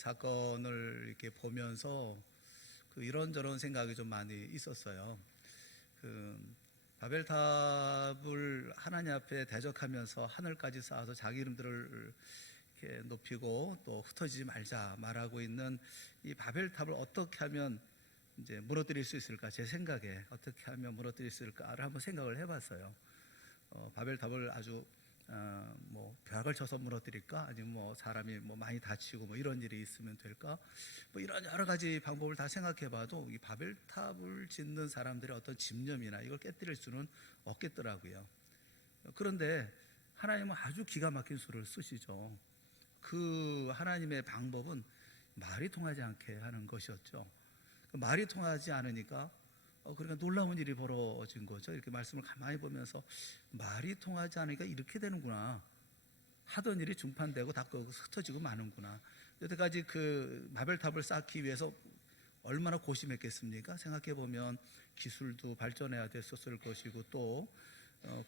사건을 이렇게 보면서 이런저런 생각이 좀 많이 있었어요. 그 바벨탑을 하나님 앞에 대적하면서 하늘까지 쌓아서 자기 이름들을 이렇게 높이고 또 흩어지지 말자 말하고 있는 이 바벨탑을 어떻게 하면 이제 무너뜨릴 수 있을까, 제 생각에 어떻게 하면 무너뜨릴 수 있을까를 한번 생각을 해봤어요. 바벨탑을 아주 뭐 벽을 쳐서 무너뜨릴까, 아니면 뭐 사람이 뭐 많이 다치고 뭐 이런 일이 있으면 될까, 뭐 이런 여러 가지 방법을 다 생각해봐도 이 바벨탑을 짓는 사람들의 어떤 집념이나 이걸 깨뜨릴 수는 없겠더라고요. 그런데 하나님은 아주 기가 막힌 수를 쓰시죠. 그 하나님의 방법은 말이 통하지 않게 하는 것이었죠. 말이 통하지 않으니까 그러니까 놀라운 일이 벌어진 거죠. 이렇게 말씀을 가만히 보면서 말이 통하지 않으니까 이렇게 되는구나, 하던 일이 중판되고 다 흩어지고 마는구나. 여태까지 그 바벨탑을 쌓기 위해서 얼마나 고심했겠습니까? 생각해 보면 기술도 발전해야 됐었을 것이고 또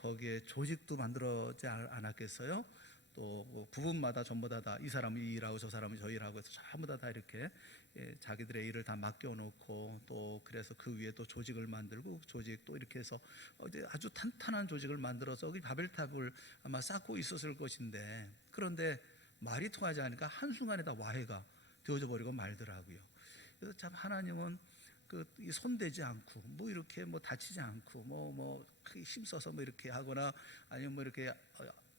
거기에 조직도 만들어지지 않았겠어요? 또 부분마다 전부 다 이 사람은 이 일하고 저 사람은 저 일하고 해서 전부 다 이렇게 자기들의 일을 다 맡겨놓고, 또 그래서 그 위에 또 조직을 만들고 조직 또 이렇게 해서 아주 탄탄한 조직을 만들어서 바벨탑을 아마 쌓고 있었을 것인데, 그런데 말이 통하지 않으니까 한순간에 다 와해가 되어져 버리고 말더라고요. 그래서 참 하나님은 손대지 않고 뭐 이렇게 뭐 다치지 않고 뭐 힘써서 뭐 이렇게 하거나 아니면 뭐 이렇게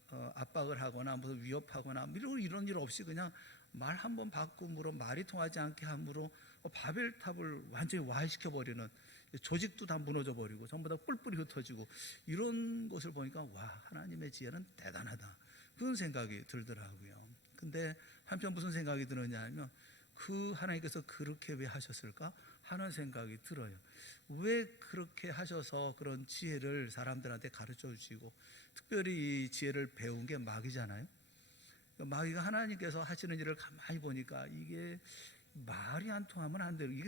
압박을 하거나 무슨 위협하거나 이런 일 없이 그냥 말 한번 바꿈으로 말이 통하지 않게 함으로 바벨탑을 완전히 와해시켜 버리는, 조직도 다 무너져 버리고 전부 다 뿔뿔이 흩어지고, 이런 것을 보니까 와, 하나님의 지혜는 대단하다, 그런 생각이 들더라고요. 근데 한편 무슨 생각이 드느냐 하면, 하나님께서 그렇게 왜 하셨을까 하는 생각이 들어요. 왜 그렇게 하셔서 그런 지혜를 사람들한테 가르쳐 주시고, 특별히 이 지혜를 배운 게 마귀잖아요. 마귀가 하나님께서 하시는 일을 가만히 보니까 이게 말이 안 통하면 안 돼요. 이게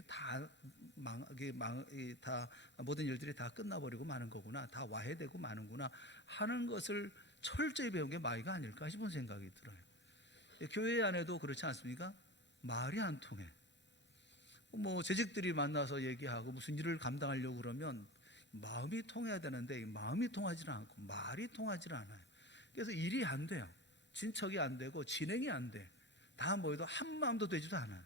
다 모든 일들이 다 끝나버리고 마는 거구나, 다 와해되고 마는구나 하는 것을 철저히 배운 게 마귀가 아닐까 싶은 생각이 들어요. 교회 안에도 그렇지 않습니까? 말이 안 통해. 뭐 재직들이 만나서 얘기하고 무슨 일을 감당하려고 그러면 마음이 통해야 되는데 마음이 통하지 않고 말이 마음이 않아요. 그래서 일이 안 돼요. 진척이 안 되고 진행이 안 돼. 다 모여도 한 마음도 되지도 않아요.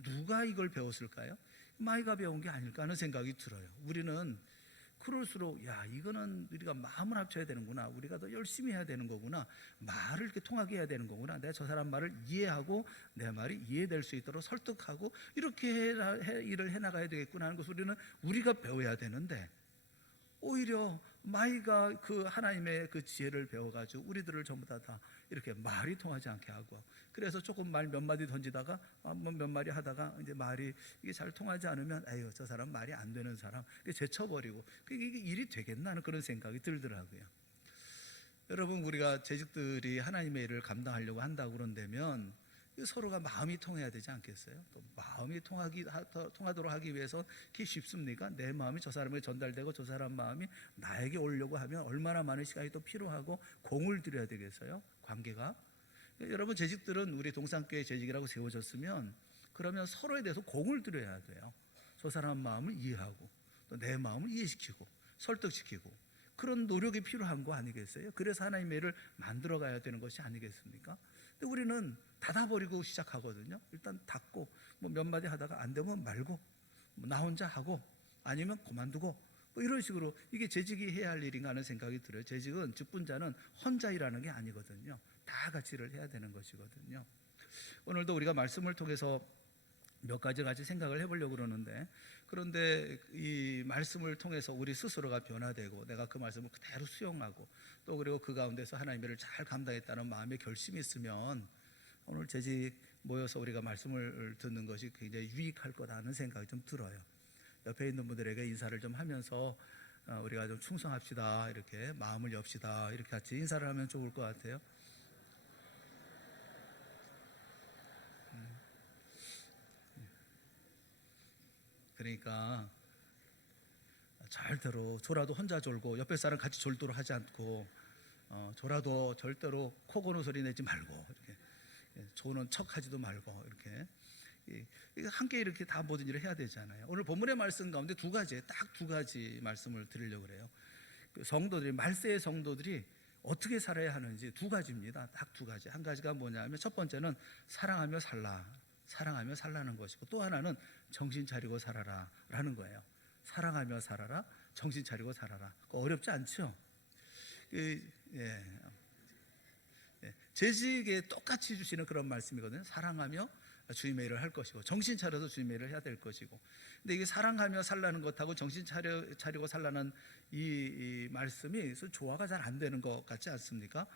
누가 이걸 배웠을까요? 마귀가 배운 게 아닐까 하는 생각이 들어요. 우리는 그럴수록 이거는 우리가 마음을 합쳐야 되는구나, 우리가 더 열심히 해야 되는 거구나, 말을 이렇게 통하게 해야 되는 거구나, 내가 저 사람 말을 이해하고 내 말이 이해될 수 있도록 설득하고 이렇게 일을 해나가야 되겠구나 하는 것을 우리가 배워야 되는데, 오히려 마귀가 하나님의 지혜를 배워가지고 우리들을 전부 다 이렇게 말이 통하지 않게 하고, 그래서 조금 말 몇 마디 던지다가 몇 마디 하다가 이제 말이 이게 잘 통하지 않으면 에휴, 저 사람 말이 안 되는 사람, 제쳐버리고, 이게 일이 되겠나 하는 그런 생각이 들더라고요. 여러분, 우리가 재직들이 하나님의 일을 감당하려고 한다고 그런다면 서로가 마음이 통해야 되지 않겠어요? 또 마음이 통하도록 하기 위해서 그게 쉽습니까? 내 마음이 저 사람에게 전달되고 저 사람 마음이 나에게 오려고 하면 얼마나 많은 시간이 또 필요하고 공을 들여야 되겠어요? 관계가. 여러분, 재직들은 우리 동산교회 재직이라고 세워졌으면 그러면 서로에 대해서 공을 들여야 돼요. 저 사람 마음을 이해하고 또 내 마음을 이해시키고 설득시키고, 그런 노력이 필요한 거 아니겠어요? 그래서 하나님의 일을 만들어 가야 되는 것이 아니겠습니까? 근데 우리는 닫아버리고 시작하거든요. 일단 닫고 뭐 몇 마디 하다가 안 되면 말고 나 혼자 하고 아니면 그만두고 뭐 이런 식으로, 이게 재직이 해야 할 일인가 하는 생각이 들어요. 재직은 직분자는 혼자 일하는 게 아니거든요. 다 같이 일을 해야 되는 것이거든요. 오늘도 우리가 말씀을 통해서 몇 가지 같이 생각을 해보려고 그러는데, 그런데 이 말씀을 통해서 우리 스스로가 변화되고 내가 그 말씀을 그대로 수용하고 또 그리고 그 가운데서 하나님의 일을 잘 감당했다는 마음의 결심이 있으면 오늘 재직 모여서 우리가 말씀을 듣는 것이 굉장히 유익할 거라는 생각이 좀 들어요. 옆에 있는 분들에게 인사를 좀 하면서 우리가 좀 충성합시다, 이렇게 마음을 엽시다, 이렇게 같이 인사를 하면 좋을 것 같아요. 그러니까 절대로 졸아도 혼자 졸고 옆에 사람 같이 졸도록 하지 않고, 졸아도 절대로 코 고는 소리 내지 말고, 이렇게 조는 척하지도 말고 이렇게 함께 이렇게 다 모든 일을 해야 되잖아요. 오늘 본문의 말씀 가운데 딱 두 가지 말씀을 드리려고 그래요. 성도들이, 말세의 성도들이 어떻게 살아야 하는지 두 가지입니다. 딱 두 가지. 한 가지가 뭐냐면 첫 번째는 사랑하며 살라는 것이고, 또 하나는 정신 차리고 살아라 라는 거예요. 사랑하며 살아라, 정신 차리고 살아라. 어렵지 않죠? 재직에 똑같이 주시는 그런 말씀이거든요. 사랑하며 주님의 일을 할 것이고, 정신 차려서 주님의 일을 해야 될 것이고. 근데 이게 사랑하며 살라는 것하고 정신 차리고 살라는 이 말씀이 조화가 잘 안 되는 것 같지 않습니까?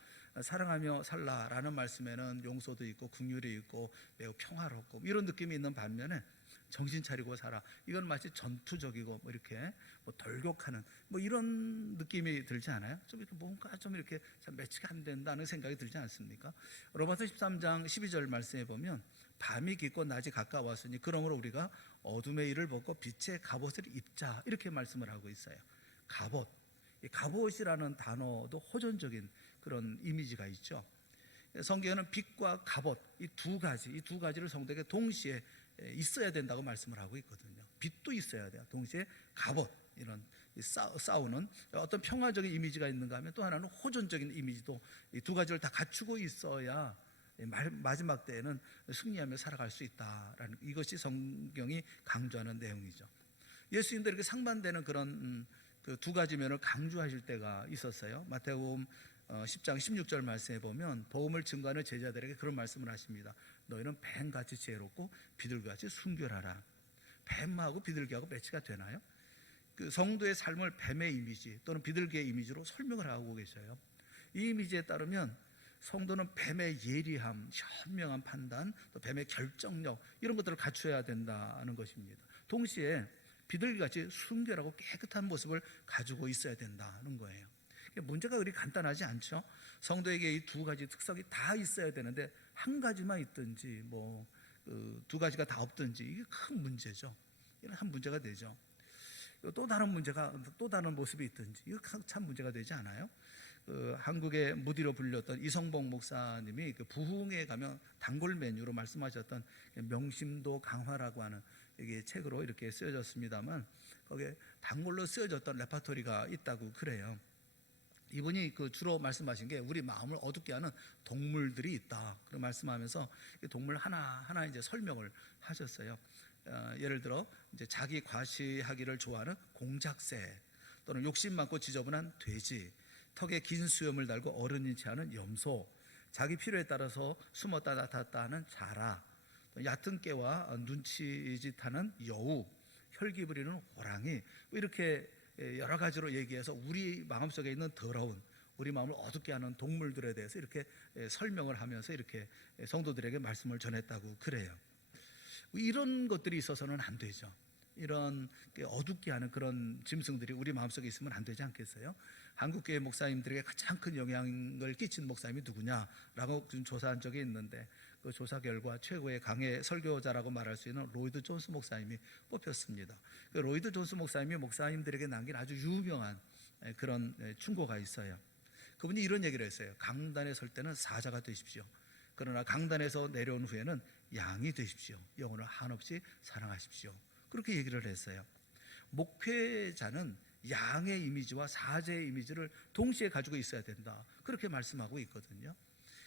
사랑하며 살라라는 말씀에는 용서도 있고 긍휼이 있고 매우 평화롭고 이런 느낌이 있는 반면에, 정신 차리고 살아, 이건 마치 전투적이고 이렇게 돌격하는 이런 느낌이 들지 않아요? 좀 이렇게 뭔가 좀 이렇게 참 매치가 안 된다는 생각이 들지 않습니까? 로마서 13장 12절 말씀에 보면, 밤이 깊고 낮이 가까웠으니 그러므로 우리가 어둠의 일을 벗고 빛의 갑옷을 입자, 이렇게 말씀을 하고 있어요. 갑옷, 이 갑옷이라는 단어도 호전적인 그런 이미지가 있죠. 성경에는 빛과 갑옷, 이 두 가지를 성도에게 동시에 있어야 된다고 말씀을 하고 있거든요. 빛도 있어야 돼요. 동시에 갑옷, 이런 싸우는 어떤 평화적인 이미지가 있는가 하면, 또 하나는 호전적인 이미지도, 이 두 가지를 다 갖추고 있어야 마지막 때에는 승리하며 살아갈 수 있다라는, 이것이 성경이 강조하는 내용이죠. 예수님도 이렇게 상반되는 그런 그 두 가지 면을 강조하실 때가 있었어요. 마태복음 10장 16절 말씀에 보면, 복음을 증거하는 제자들에게 그런 말씀을 하십니다. 너희는 뱀같이 지혜롭고 비둘기같이 순결하라. 뱀하고 비둘기하고 매치가 되나요? 그 성도의 삶을 뱀의 이미지 또는 비둘기의 이미지로 설명을 하고 계셔요. 이 이미지에 따르면 성도는 뱀의 예리함, 현명한 판단, 또 뱀의 결정력, 이런 것들을 갖춰야 된다는 것입니다. 동시에 비둘기같이 순결하고 깨끗한 모습을 가지고 있어야 된다는 거예요. 문제가 그리 간단하지 않죠? 성도에게 이 두 가지 특성이 다 있어야 되는데, 한 가지만 있든지 두 가지가 다 없든지, 이게 큰 문제죠. 이건 한 문제가 되죠. 또 다른 모습이 있든지, 이거 참 문제가 되지 않아요? 한국의 무디로 불렸던 이성복 목사님이 그 부흥에 가면 단골 메뉴로 말씀하셨던 명심도 강화라고 하는, 이게 책으로 이렇게 쓰여졌습니다만, 거기에 단골로 쓰여졌던 레파토리가 있다고 그래요. 이분이 주로 말씀하신 게, 우리 마음을 어둡게 하는 동물들이 있다, 그런 말씀하면서 동물 하나 이제 설명을 하셨어요. 예를 들어 이제 자기 과시하기를 좋아하는 공작새, 또는 욕심 많고 지저분한 돼지, 턱에 긴 수염을 달고 어른인 체 하는 염소, 자기 필요에 따라서 숨었다 나타났다 하는 자라, 얕은 깨와 눈치짓하는 여우, 혈기 부리는 호랑이, 이렇게 여러 가지로 얘기해서 우리 마음속에 있는 더러운, 우리 마음을 어둡게 하는 동물들에 대해서 이렇게 설명을 하면서 이렇게 성도들에게 말씀을 전했다고 그래요. 이런 것들이 있어서는 안 되죠. 이런 어둡게 하는 그런 짐승들이 우리 마음속에 있으면 안 되지 않겠어요? 한국교회 목사님들에게 가장 큰 영향을 끼친 목사님이 누구냐라고 조사한 적이 있는데, 그 조사 결과 최고의 강해 설교자라고 말할 수 있는 로이드 존스 목사님이 뽑혔습니다. 그 로이드 존스 목사님이 목사님들에게 남긴 아주 유명한 그런 충고가 있어요. 그분이 이런 얘기를 했어요. 강단에 설 때는 사자가 되십시오. 그러나 강단에서 내려온 후에는 양이 되십시오. 영혼을 한없이 사랑하십시오. 그렇게 얘기를 했어요. 목회자는 양의 이미지와 사자의 이미지를 동시에 가지고 있어야 된다, 그렇게 말씀하고 있거든요.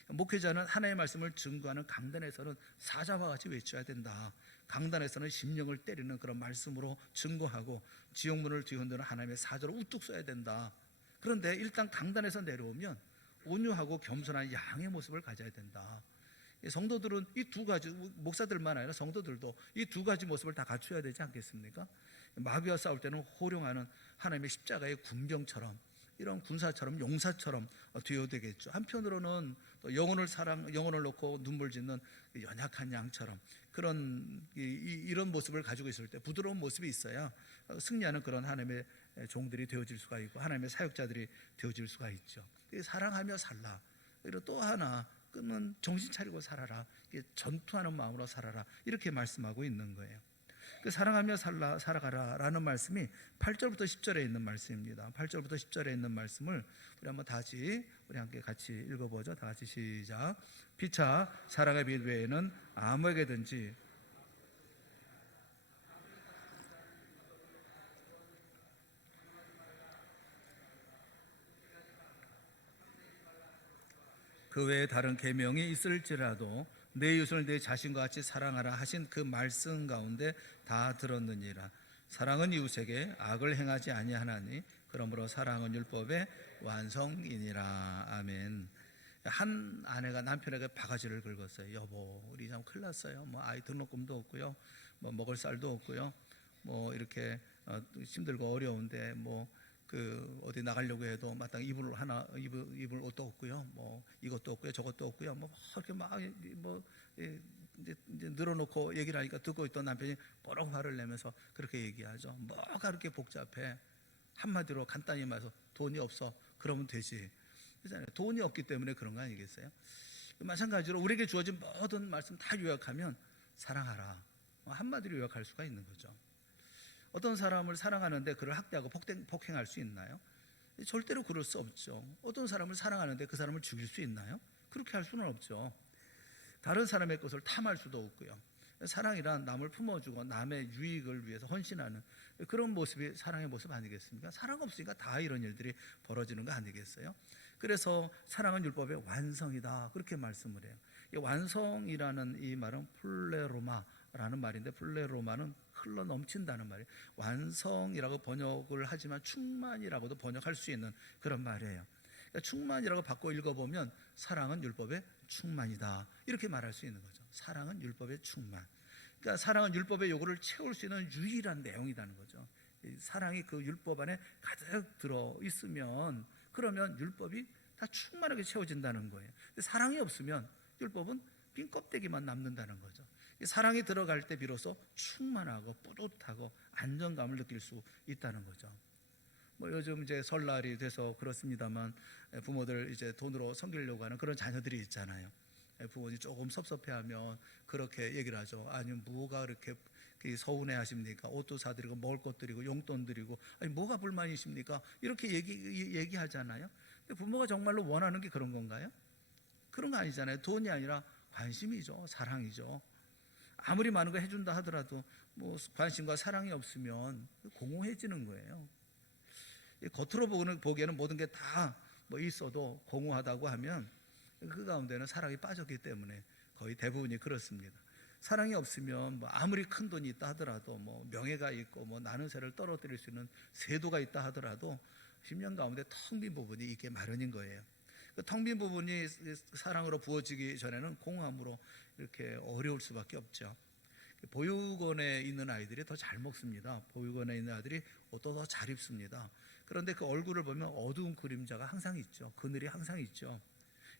목회자는 하나님의 말씀을 증거하는 강단에서는 사자와 같이 외쳐야 된다. 강단에서는 심령을 때리는 그런 말씀으로 증거하고, 지옥문을 뒤흔드는 하나님의 사자로 우뚝 서야 된다. 그런데 일단 강단에서 내려오면 온유하고 겸손한 양의 모습을 가져야 된다. 성도들은 이 두 가지, 목사들만 아니라 성도들도 이 두 가지 모습을 다 갖춰야 되지 않겠습니까? 마귀와 싸울 때는 호령하는 하나님의 십자가의 군병처럼, 이런 군사처럼, 용사처럼 되어야 되겠죠. 한편으로는 또 영혼을 놓고 눈물 짓는 연약한 양처럼, 그런 이런 모습을 가지고 있을 때 부드러운 모습이 있어야 승리하는 그런 하나님의 종들이 되어질 수가 있고, 하나님의 사역자들이 되어질 수가 있죠. 사랑하며 살라. 그리고 또 하나, 그는 정신 차리고 살아라. 전투하는 마음으로 살아라, 이렇게 말씀하고 있는 거예요. 그 사랑하며 살아가라라는 말씀이 8절부터 10절에 있는 말씀입니다. 8절부터 10절에 있는 말씀을 우리 한번 다시 우리 함께 같이 읽어보죠. 다 같이 시작. 피차 사랑의 빛 외에는 아무에게든지 그 외에 다른 계명이 있을지라도 내 이웃을 내 자신과 같이 사랑하라 하신 그 말씀 가운데 다 들었느니라. 사랑은 이웃에게 악을 행하지 아니하나니 그러므로 사랑은 율법의 완성이니라. 아멘. 한 아내가 남편에게 바가지를 긁었어요. 여보, 우리 참 큰일 났어요. 뭐 아이 등록금도 없고요, 뭐 먹을 쌀도 없고요, 뭐 이렇게 힘들고 어려운데 뭐 그 어디 나가려고 해도 마땅히 입을 옷도 없고요, 뭐 이것도 없고요, 저것도 없고요, 뭐 이렇게 막뭐 이제 늘어놓고 얘기를 하니까 듣고 있던 남편이 뽀록 화를 내면서 그렇게 얘기하죠. 뭐가 그렇게 복잡해? 한마디로 간단히 말해서 돈이 없어. 그러면 되지. 그렇잖아요. 돈이 없기 때문에 그런 거 아니겠어요? 마찬가지로 우리에게 주어진 모든 말씀 다 요약하면 사랑하라. 한마디로 요약할 수가 있는 거죠. 어떤 사람을 사랑하는데 그를 학대하고 폭행할 수 있나요? 절대로 그럴 수 없죠. 어떤 사람을 사랑하는데 그 사람을 죽일 수 있나요? 그렇게 할 수는 없죠. 다른 사람의 것을 탐할 수도 없고요. 사랑이란 남을 품어주고 남의 유익을 위해서 헌신하는 그런 모습이 사랑의 모습 아니겠습니까? 사랑 없으니까 다 이런 일들이 벌어지는 거 아니겠어요? 그래서 사랑은 율법의 완성이다, 그렇게 말씀을 해요. 이 완성이라는 이 말은 플레로마라는 말인데, 플레로마는 흘러 넘친다는 말이에요. 완성이라고 번역을 하지만 충만이라고도 번역할 수 있는 그런 말이에요. 그러니까 충만이라고 바꿔 읽어보면 사랑은 율법의 충만이다, 이렇게 말할 수 있는 거죠. 사랑은 율법의 충만. 그러니까 사랑은 율법의 요구를 채울 수 있는 유일한 내용이라는 거죠. 사랑이 그 율법 안에 가득 들어 있으면, 그러면 율법이 다 충만하게 채워진다는 거예요. 사랑이 없으면 율법은 빈 껍데기만 남는다는 거죠. 사랑이 들어갈 때 비로소 충만하고 뿌듯하고 안정감을 느낄 수 있다는 거죠. 뭐 요즘 이제 설날이 돼서 그렇습니다만 부모들 이제 돈으로 섬기려고 하는 그런 자녀들이 있잖아요. 부모님 조금 섭섭해하면 그렇게 얘기를 하죠. 아니 뭐가 그렇게 서운해하십니까? 옷도 사드리고 먹을 것 드리고 용돈 드리고, 아니 뭐가 불만이십니까? 이렇게 얘기하잖아요. 부모가 정말로 원하는 게 그런 건가요? 그런 거 아니잖아요. 돈이 아니라 관심이죠, 사랑이죠. 아무리 많은 거 해준다 하더라도 뭐 관심과 사랑이 없으면 공허해지는 거예요. 겉으로 보기에는 모든 게 다 뭐 있어도 공허하다고 하면 그 가운데는 사랑이 빠졌기 때문에 거의 대부분이 그렇습니다. 사랑이 없으면 뭐 아무리 큰 돈이 있다 하더라도, 뭐 명예가 있고 뭐 나는 새를 떨어뜨릴 수 있는 세도가 있다 하더라도 심령 가운데 텅 빈 부분이 있게 마련인 거예요. 그 텅 빈 부분이 사랑으로 부어지기 전에는 공허함으로 이렇게 어려울 수밖에 없죠. 보육원에 있는 아이들이 더 잘 먹습니다. 보육원에 있는 아이들이 옷도 더 잘 입습니다. 그런데 그 얼굴을 보면 어두운 그림자가 항상 있죠. 그늘이 항상 있죠.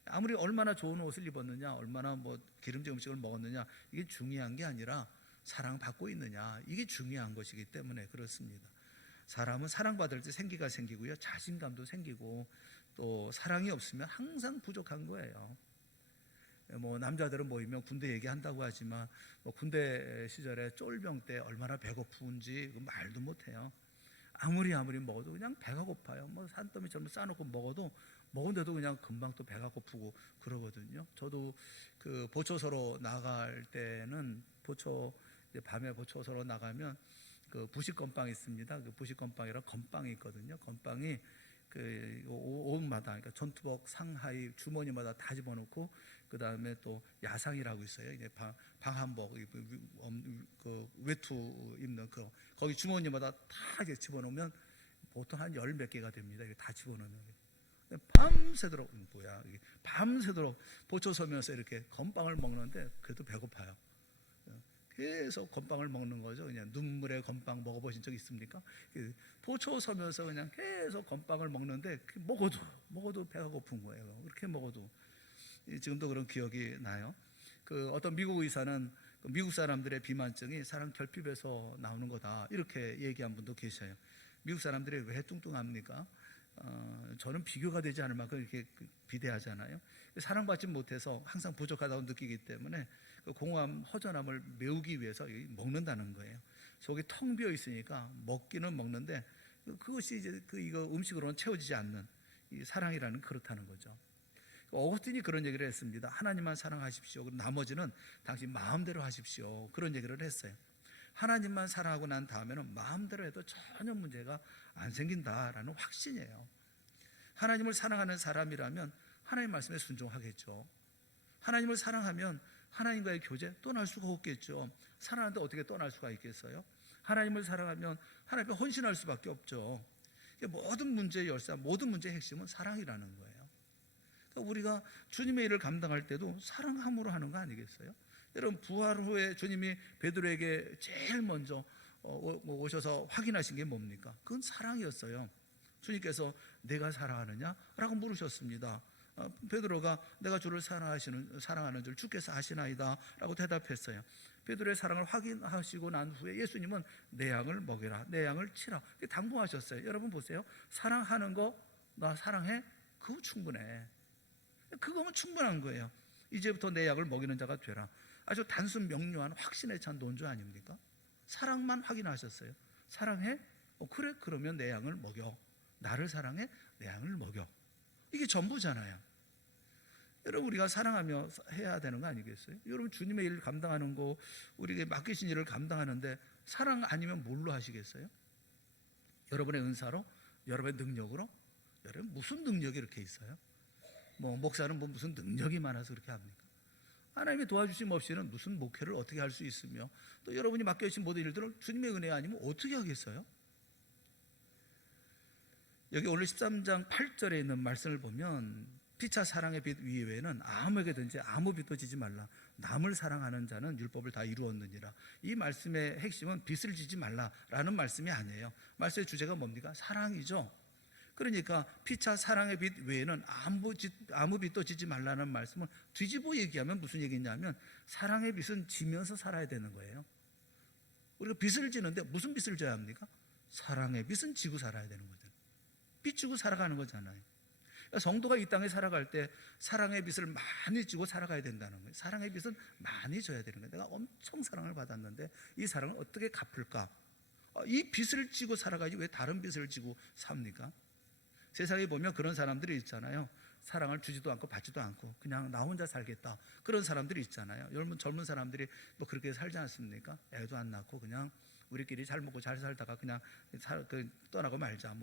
아무리 얼마나 좋은 옷을 입었느냐, 얼마나 뭐 기름진 음식을 먹었느냐, 이게 중요한 게 아니라 사랑받고 있느냐, 이게 중요한 것이기 때문에 그렇습니다. 사람은 사랑받을 때 생기가 생기고요, 자신감도 생기고, 또 사랑이 없으면 항상 부족한 거예요. 뭐 남자들은 모이면 군대 얘기한다고 하지만 뭐 군대 시절에 쫄병 때 얼마나 배고픈지 말도 못해요. 아무리 먹어도 그냥 배가 고파요. 뭐 산더미처럼 싸놓고 먹은데도 그냥 금방 또 배가 고프고 그러거든요. 저도 그 보초소로 나갈 때는 밤에 보초소로 나가면 그 부식 건빵이 있습니다. 그 부식 건빵이라 건빵이 있거든요. 건빵이 그 옷마다, 그러니까 전투복 상하이 주머니마다 다 집어넣고, 그 다음에 또 야상이라고 있어요. 이제 방한복, 그 외투 입는 거기 주머니마다 다 이렇게 집어넣으면 보통 한 10몇 개가 됩니다. 이게 다 집어넣는 게. 밤새도록 보초 서면서 이렇게 건빵을 먹는데 그래도 배고파요. 계속 건빵을 먹는 거죠. 그냥 눈물의 건빵 먹어보신 적 있습니까? 보초 서면서 그냥 계속 건빵을 먹는데 먹어도 배가 고픈 거예요. 그렇게 먹어도. 지금도 그런 기억이 나요. 그 어떤 미국 의사는 미국 사람들의 비만증이 사랑 결핍에서 나오는 거다, 이렇게 얘기한 분도 계셔요. 미국 사람들이 왜 뚱뚱합니까? 저는 비교가 되지 않을 만큼 이렇게 비대하잖아요. 사랑받지 못해서 항상 부족하다고 느끼기 때문에 그 공허함, 허전함을 메우기 위해서 먹는다는 거예요. 속이 텅 비어 있으니까 먹기는 먹는데 그것이 이제 이거 음식으로는 채워지지 않는 이 사랑이라는 그렇다는 거죠. 어거스틴이 그런 얘기를 했습니다. 하나님만 사랑하십시오. 그리고 나머지는 당신 마음대로 하십시오. 그런 얘기를 했어요. 하나님만 사랑하고 난 다음에는 마음대로 해도 전혀 문제가 안 생긴다라는 확신이에요. 하나님을 사랑하는 사람이라면 하나님 말씀에 순종하겠죠. 하나님을 사랑하면 하나님과의 교제 떠날 수가 없겠죠. 사랑하는데 어떻게 떠날 수가 있겠어요? 하나님을 사랑하면 하나님께 헌신할 수밖에 없죠. 모든 문제의 열쇠, 모든 문제의 핵심은 사랑이라는 거예요. 그러니까 우리가 주님의 일을 감당할 때도 사랑함으로 하는 거 아니겠어요? 여러분, 부활 후에 주님이 베드로에게 제일 먼저 오셔서 확인하신 게 뭡니까? 그건 사랑이었어요. 주님께서 내가 사랑하느냐? 라고 물으셨습니다. 베드로가 내가 주를 사랑하는 줄 주께서 아시나이다 라고 대답했어요. 베드로의 사랑을 확인하시고 난 후에 예수님은 내 양을 먹여라, 내 양을 치라 당부하셨어요. 여러분 보세요. 사랑하는 거, 나 사랑해? 그거 충분해. 그거면 충분한 거예요. 이제부터 내 양을 먹이는 자가 되라. 아주 단순 명료한 확신에 찬 논조 아닙니까? 사랑만 확인하셨어요. 사랑해? 그래, 그러면 내 양을 먹여. 나를 사랑해? 내 양을 먹여. 이게 전부잖아요. 여러분, 우리가 사랑하며 해야 되는 거 아니겠어요? 여러분, 주님의 일을 감당하는 거, 우리에게 맡기신 일을 감당하는데 사랑 아니면 뭘로 하시겠어요? 여러분의 은사로? 여러분의 능력으로? 여러분 무슨 능력이 이렇게 있어요? 목사는 무슨 능력이 많아서 그렇게 합니까? 하나님의 도와주심 없이는 무슨 목회를 어떻게 할 수 있으며, 또 여러분이 맡겨주신 모든 일들을 주님의 은혜 아니면 어떻게 하겠어요? 여기 오늘 13장 8절에 있는 말씀을 보면 피차 사랑의 빛 위에는 아무에게든지 아무 빛도 지지 말라. 남을 사랑하는 자는 율법을 다 이루었느니라. 이 말씀의 핵심은 빛을 지지 말라라는 말씀이 아니에요. 말씀의 주제가 뭡니까? 사랑이죠. 그러니까 피차 사랑의 빛 외에는 아무 빛도 지지 말라는 말씀을 뒤집어 얘기하면 무슨 얘기냐면 사랑의 빛은 지면서 살아야 되는 거예요. 우리가 빛을 지는데 무슨 빛을 져야 합니까? 사랑의 빛은 지고 살아야 되는 거죠. 빛 지고 살아가는 거잖아요. 그러니까 성도가 이 땅에 살아갈 때 사랑의 빛을 많이 지고 살아가야 된다는 거예요. 사랑의 빛은 많이 져야 되는 거예요. 내가 엄청 사랑을 받았는데 이 사랑을 어떻게 갚을까? 이 빛을 지고 살아가지 왜 다른 빛을 지고 삽니까? 세상에 보면 그런 사람들이 있잖아요. 사랑을 주지도 않고 받지도 않고 그냥 나 혼자 살겠다, 그런 사람들이 있잖아요. 여러분, 젊은 사람들이 그렇게 살지 않습니까? 애도 안 낳고 그냥 우리끼리 잘 먹고 잘 살다가 그냥 떠나고 말자.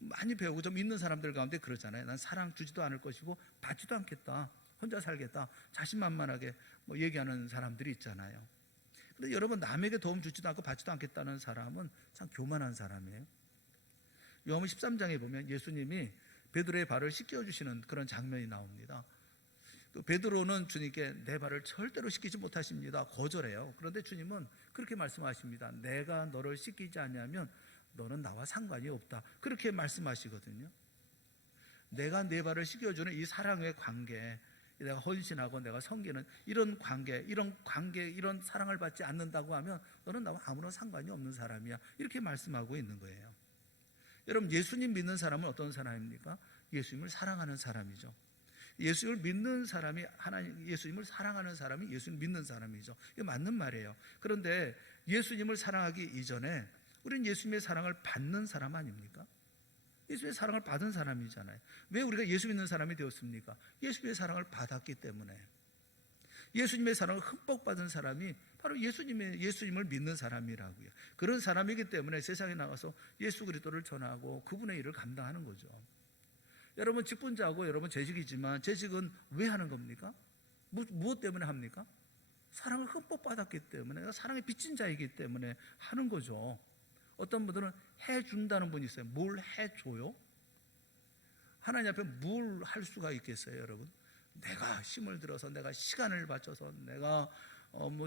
많이 배우고 좀 있는 사람들 가운데 그러잖아요. 난 사랑 주지도 않을 것이고 받지도 않겠다, 혼자 살겠다, 자신만만하게 얘기하는 사람들이 있잖아요. 그런데 여러분, 남에게 도움 주지도 않고 받지도 않겠다는 사람은 참 교만한 사람이에요. 요한복음 13장에 보면 예수님이 베드로의 발을 씻겨주시는 그런 장면이 나옵니다. 베드로는 주님께 내 발을 절대로 씻기지 못하십니다, 거절해요. 그런데 주님은 그렇게 말씀하십니다. 내가 너를 씻기지 않냐면 너는 나와 상관이 없다, 그렇게 말씀하시거든요. 내가 내 발을 씻겨주는 이 사랑의 관계, 내가 헌신하고 내가 섬기는 이런 관계, 이런 사랑을 받지 않는다고 하면 너는 나와 아무런 상관이 없는 사람이야, 이렇게 말씀하고 있는 거예요. 여러분, 예수님 믿는 사람은 어떤 사람입니까? 예수님을 사랑하는 사람이죠. 예수님을 믿는 사람이 예수님을 사랑하는 사람이 예수님을 믿는 사람이죠. 이게 맞는 말이에요. 그런데 예수님을 사랑하기 이전에 우리는 예수님의 사랑을 받는 사람 아닙니까? 예수님의 사랑을 받은 사람이잖아요. 왜 우리가 예수 믿는 사람이 되었습니까? 예수님의 사랑을 받았기 때문에. 예수님의 사랑을 흠뻑 받은 사람이 바로 예수님을 믿는 사람이라고요. 그런 사람이기 때문에 세상에 나가서 예수 그리스도를 전하고 그분의 일을 감당하는 거죠. 여러분, 직분자고 여러분 재직이지만 재직은 왜 하는 겁니까? 무엇 때문에 합니까? 사랑을 흠뻑 받았기 때문에, 사랑에 빚진 자이기 때문에 하는 거죠. 어떤 분들은 해준다는 분이 있어요. 뭘 해줘요? 하나님 앞에 뭘 할 수가 있겠어요, 여러분? 내가 힘을 들어서, 내가 시간을 바쳐서, 내가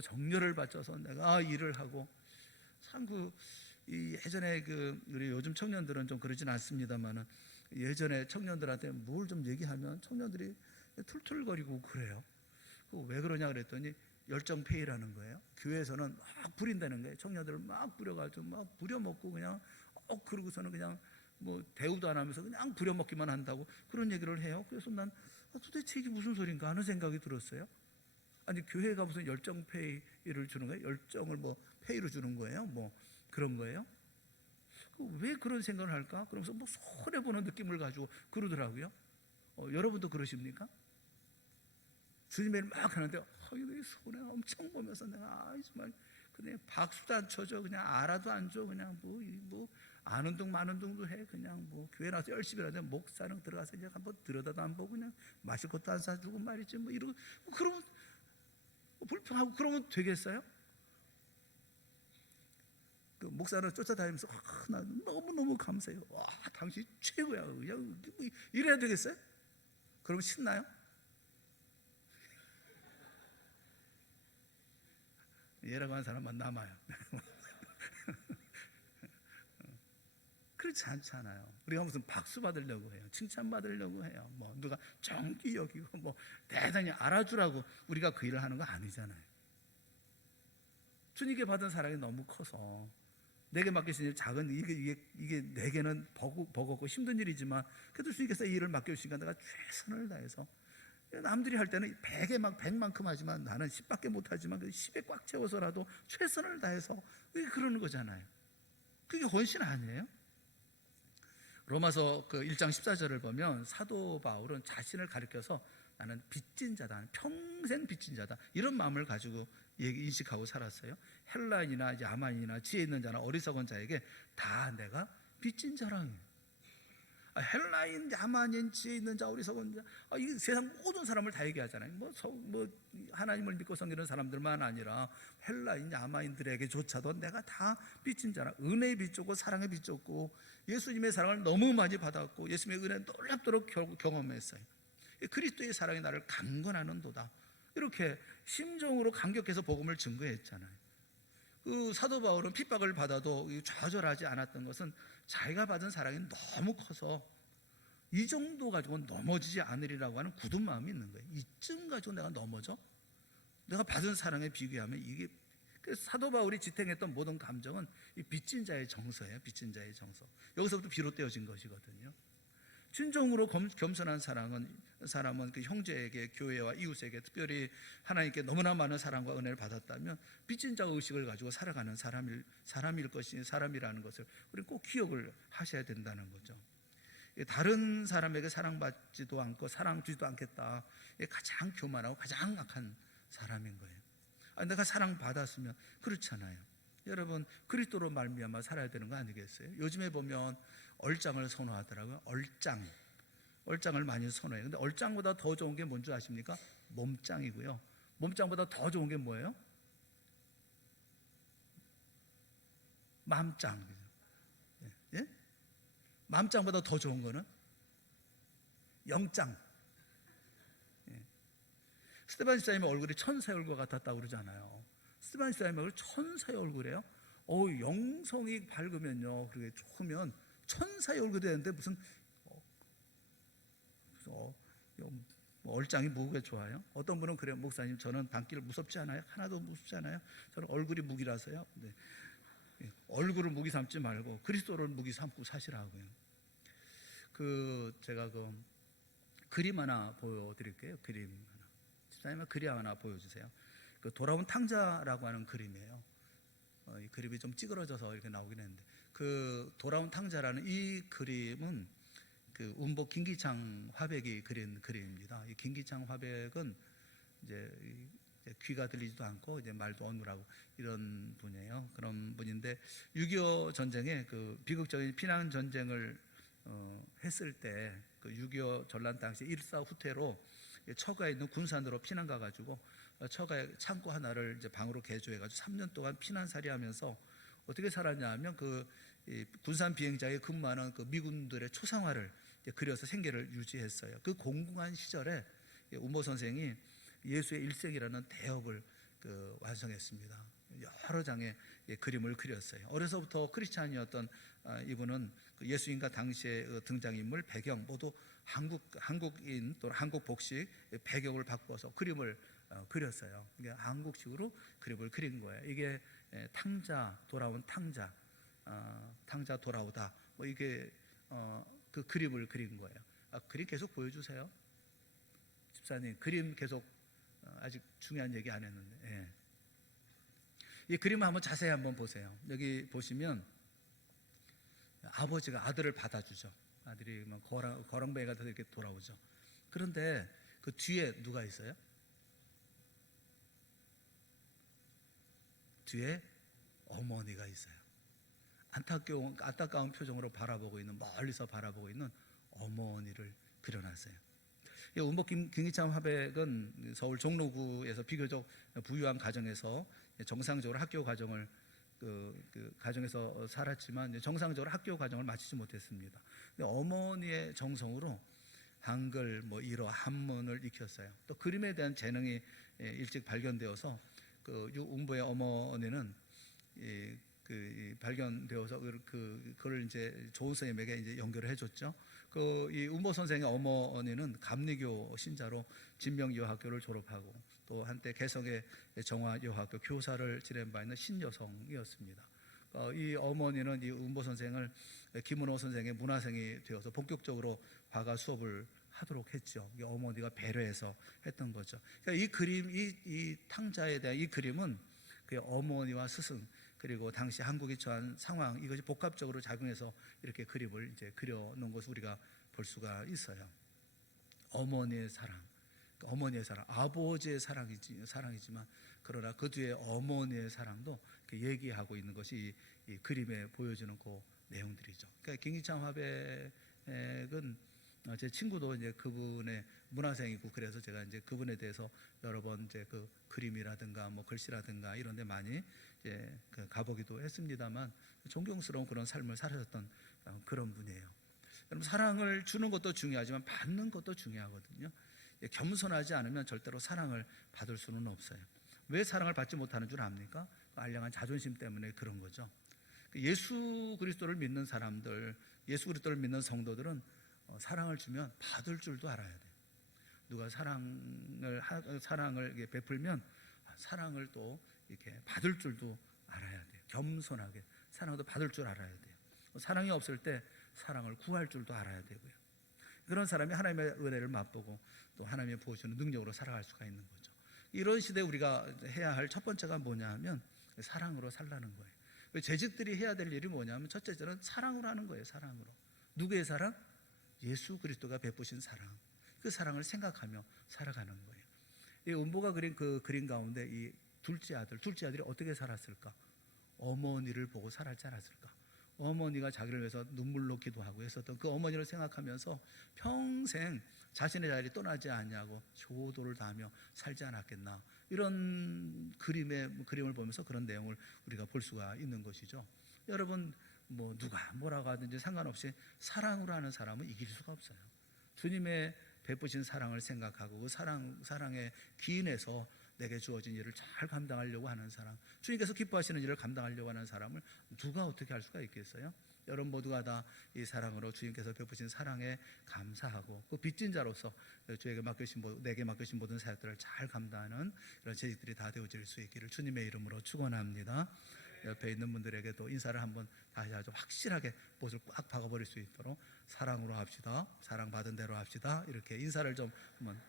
정열을 바쳐서 내가 일을 하고, 참 예전에 우리 요즘 청년들은 좀 그러진 않습니다만은 예전에 청년들한테 뭘 좀 얘기하면 청년들이 툴툴거리고 그래요. 왜 그러냐 그랬더니 열정페이라는 거예요. 교회에서는 막 부린다는 거예요. 청년들을 막 부려가지고 막 부려먹고 그냥 그러고서는 그냥 대우도 안 하면서 그냥 부려먹기만 한다고 그런 얘기를 해요. 그래서 난 도대체 이게 무슨 소린가 하는 생각이 들었어요. 아니, 교회가 무슨 열정페이를 주는 거예요? 열정을 페이로 주는 거예요? 그런 거예요? 왜 그런 생각을 할까? 그러면서 뭐 손해보는 느낌을 가지고 그러더라고요. 여러분도 그러십니까? 주님의 일을 막 하는데 이 손해 엄청 보면서 내가 정말 그냥 박수도 안 쳐줘, 그냥 알아도 안 줘, 그냥 뭐 아는 둥 마는 둥도 해, 그냥 뭐 교회 나와서 열심히 하는데 목사는 들어가서 이제 한번 들여다도 안 보고 그냥 마실 것도 안 사주고 말이지 뭐 이러고 그러면 불평하고 그러면 되겠어요? 그 목사를 쫓아다니면서 나 너무너무 감사해요. 와, 당신 최고야. 그냥 뭐 이래야 되겠어요? 그러면 신나요? 얘라고 하는 사람만 남아요. 그렇지 않잖아요. 우리가 무슨 박수 받으려고 해요. 칭찬 받으려고 해요. 뭐 누가 정기 여기고 뭐 대단히 알아주라고 우리가 그 일을 하는 거 아니잖아요. 주님께 받은 사랑이 너무 커서 내게 맡기신 일 작은 이게 내게는 버겁고 힘든 일이지만 그래도 주님께서 이 일을 맡겨주시니까 내가 최선을 다해서 남들이 할 때는 100에 막 100만큼 하지만 나는 10밖에 못하지만 그 10에 꽉 채워서라도 최선을 다해서 그러는 거잖아요. 그게 헌신 아니에요? 로마서 그 1장 14절을 보면 사도 바울은 자신을 가리켜서 나는 빚진 자다, 평생 빚진 자다, 이런 마음을 가지고 인식하고 살았어요. 헬라인이나 야만인이나 지혜 있는 자나 어리석은 자에게 다 내가 빚진 자랑이에요. 헬라인, 야만인, 지혜 있는 자, 어리석은 자, 이 세상 모든 사람을 다 얘기하잖아요. 뭐 하나님을 믿고 섬기는 사람들만 아니라 헬라인, 야만인들에게조차도 내가 다 빚진 자라. 은혜의 빚 줬고 사랑의 빚 줬고 예수님의 사랑을 너무 많이 받았고 예수님의 은혜는 놀랍도록 경험했어요. 그리스도의 사랑이 나를 강건하는도다. 이렇게 심정으로 감격해서 복음을 증거했잖아요. 그 사도 바울은 핍박을 받아도 좌절하지 않았던 것은 자기가 받은 사랑이 너무 커서 이 정도 가지고 넘어지지 않으리라고 하는 굳은 마음이 있는 거예요. 이쯤 가지고 내가 넘어져? 내가 받은 사랑에 비교하면 이게, 그래서 사도 바울이 지탱했던 모든 감정은 이 빚진 자의 정서예요. 빚진 자의 정서. 여기서부터 비롯되어진 것이거든요. 진정으로 겸손한 사람은 그 형제에게, 교회와 이웃에게, 특별히 하나님께 너무나 많은 사랑과 은혜를 받았다면 빚진 자 의식을 가지고 살아가는 사람이라는 것을 우리는 꼭 기억을 하셔야 된다는 거죠. 다른 사람에게 사랑받지도 않고 사랑 주지도 않겠다, 가장 교만하고 가장 악한 사람인 거예요. 내가 사랑받았으면 그렇잖아요. 여러분, 그리스도로 말미암아 살아야 되는 거 아니겠어요? 요즘에 보면 얼짱을 선호하더라고요. 얼짱을 많이 선호해요. 근데 얼짱보다 더 좋은 게 뭔지 아십니까? 몸짱이고요. 몸짱보다 더 좋은 게 뭐예요? 맘짱. 예? 맘짱보다 더 좋은 거는 영짱. 예. 스테반 집사님의 얼굴이 천사의 얼굴 같았다고 그러잖아요. 스테반 집사님의 얼굴이 천사의 얼굴이에요. 영성이 밝으면요, 그게 좋으면 천사의 얼굴이 되는데 무슨 얼짱이 뭐가 좋아요? 어떤 분은 그래요. 목사님, 저는 단길 무섭지 않아요. 하나도 무섭지 않아요. 저는 얼굴이 무기라서요. 네. 얼굴을 무기 삼지 말고 그리스도를 무기 삼고 사시라고요. 제가 그림 하나 보여드릴게요. 그림 하나. 집사님, 그림 하나 보여주세요. 돌아온 탕자라고 하는 그림이에요. 이 그림이 좀 찌그러져서 이렇게 나오긴 했는데, 돌아온 탕자라는 이 그림은 운보 김기창 화백이 그린 그림입니다. 이 김기창 화백은 이제 귀가 들리지도 않고 이제 말도 어눌하고 이런 분이에요. 그런 분인데 6.25 전쟁에 비극적인 피난 전쟁을 했을 때 6.25 전란 당시 일사 후퇴로 처가에 있는 군산으로 피난 가가지고 처가에 창고 하나를 이제 방으로 개조해가지고 3년 동안 피난살이하면서 어떻게 살았냐면 군산 비행장에 근무하는 미군들의 초상화를 그려서 생계를 유지했어요. 그 공공한 시절에 운보 선생이 예수의 일생이라는 대업을 완성했습니다. 여러 장의 그림을 그렸어요. 어려서부터 크리스찬이었던 이분은 예수님과 당시의 등장인물, 배경 모두 한국인 또는 한국 복식 배경을 바꿔서 그림을 그렸어요. 이게 한국식으로 그림을 그린 거예요. 이게 탕자, 돌아온 탕자, 탕자 돌아오다, 이게 그 그림을 그린 거예요. 그림 계속 보여주세요. 집사님, 그림 계속. 아직 중요한 얘기 안 했는데, 이 그림을 한번 자세히 한번 보세요. 여기 보시면 아버지가 아들을 받아주죠. 아들이 막 거렁뱅이가 돼서 이렇게 돌아오죠. 그런데 그 뒤에 누가 있어요? 뒤에 어머니가 있어요. 안타까운 표정으로 바라보고 있는, 멀리서 바라보고 있는 어머니를 그려놨어요. 운복 김기참 화백은 서울 종로구에서 비교적 부유한 가정에서 정상적으로 학교 과정을 가정에서 살았지만 정상적으로 학교 과정을 마치지 못했습니다. 어머니의 정성으로 한글, 일어, 한문을 익혔어요. 또 그림에 대한 재능이 일찍 발견되어서 운보의 어머니는 발견되어서 그걸 이제 좋은 선생님에게 이제 연결을 해줬죠. 이 운보 선생의 어머니는 감리교 신자로 진명여학교를 졸업하고 또 한때 개성의 정화여학교 교사를 지낸 바 있는 신여성이었습니다. 이 어머니는 이 운보 선생을 김은호 선생의 문화생이 되어서 본격적으로 화가 수업을 하도록 했죠. 어머니가 배려해서 했던 거죠. 그러니까 이 그림, 이 탕자에 대한 이 그림은 그 어머니와 스승, 그리고 당시 한국이 처한 상황, 이것이 복합적으로 작용해서 이렇게 그림을 이제 그려놓은 것을 우리가 볼 수가 있어요. 어머니의 사랑, 아버지의 사랑이지만 그러나 그 뒤에 어머니의 사랑도 얘기하고 있는 것이 이 그림에 보여주는 그 내용들이죠. 그러니까 김기참 화백은 제 친구도 이제 그분의 문화생이고, 그래서 제가 이제 그분에 대해서 여러 번 이제 그 그림이라든가 글씨라든가 이런 데 많이 이제 가보기도 했습니다만, 존경스러운 그런 삶을 살았던 그런 분이에요. 여러분, 사랑을 주는 것도 중요하지만 받는 것도 중요하거든요. 겸손하지 않으면 절대로 사랑을 받을 수는 없어요. 왜 사랑을 받지 못하는 줄 압니까? 알량한 자존심 때문에 그런 거죠. 예수 그리스도를 믿는 사람들, 예수 그리스도를 믿는 성도들은 사랑을 주면 받을 줄도 알아야 돼요. 누가 사랑을 베풀면 사랑을 또 이렇게 받을 줄도 알아야 돼요. 겸손하게 사랑도 받을 줄 알아야 돼요. 사랑이 없을 때 사랑을 구할 줄도 알아야 되고요. 그런 사람이 하나님의 은혜를 맛보고 또 하나님의 부어주는 능력으로 살아갈 수가 있는 거죠. 이런 시대에 우리가 해야 할 첫 번째가 뭐냐 하면 사랑으로 살라는 거예요. 재직들이 해야 될 일이 뭐냐면 첫째는 사랑으로 하는 거예요. 사랑으로. 누구의 사랑? 예수 그리스도가 베푸신 사랑. 그 사랑을 생각하며 살아가는 거예요. 이 운보가 그린 그 그림 가운데 이 둘째 아들이 어떻게 살았을까? 어머니를 보고 살았지 않았을까? 어머니가 자기를 위해서 눈물로 기도하고 했었던 그 어머니를 생각하면서 평생 자신의 자리를 떠나지 않냐고 효도를 다하며 살지 않았겠나. 이런 그림을 보면서 그런 내용을 우리가 볼 수가 있는 것이죠. 여러분, 누가 뭐라고 하든지 상관없이 사랑으로 하는 사람은 이길 수가 없어요. 주님의 베푸신 사랑을 생각하고 그 사랑에 기인해서 내게 주어진 일을 잘 감당하려고 하는 사람, 주님께서 기뻐하시는 일을 감당하려고 하는 사람을 누가 어떻게 할 수가 있겠어요? 여러분 모두가 다 이 사랑으로 주님께서 베푸신 사랑에 감사하고 그 빚진 자로서 내게 맡기신 모든 사역들을 잘 감당하는 그런 재직들이 다 되어질 수 있기를 주님의 이름으로 축원합니다. 옆에 있는 분들에게도 인사를 한번 다시 아주 확실하게 못을 꽉 박아버릴 수 있도록 사랑으로 합시다. 사랑받은 대로 합시다. 이렇게 인사를 좀 한번.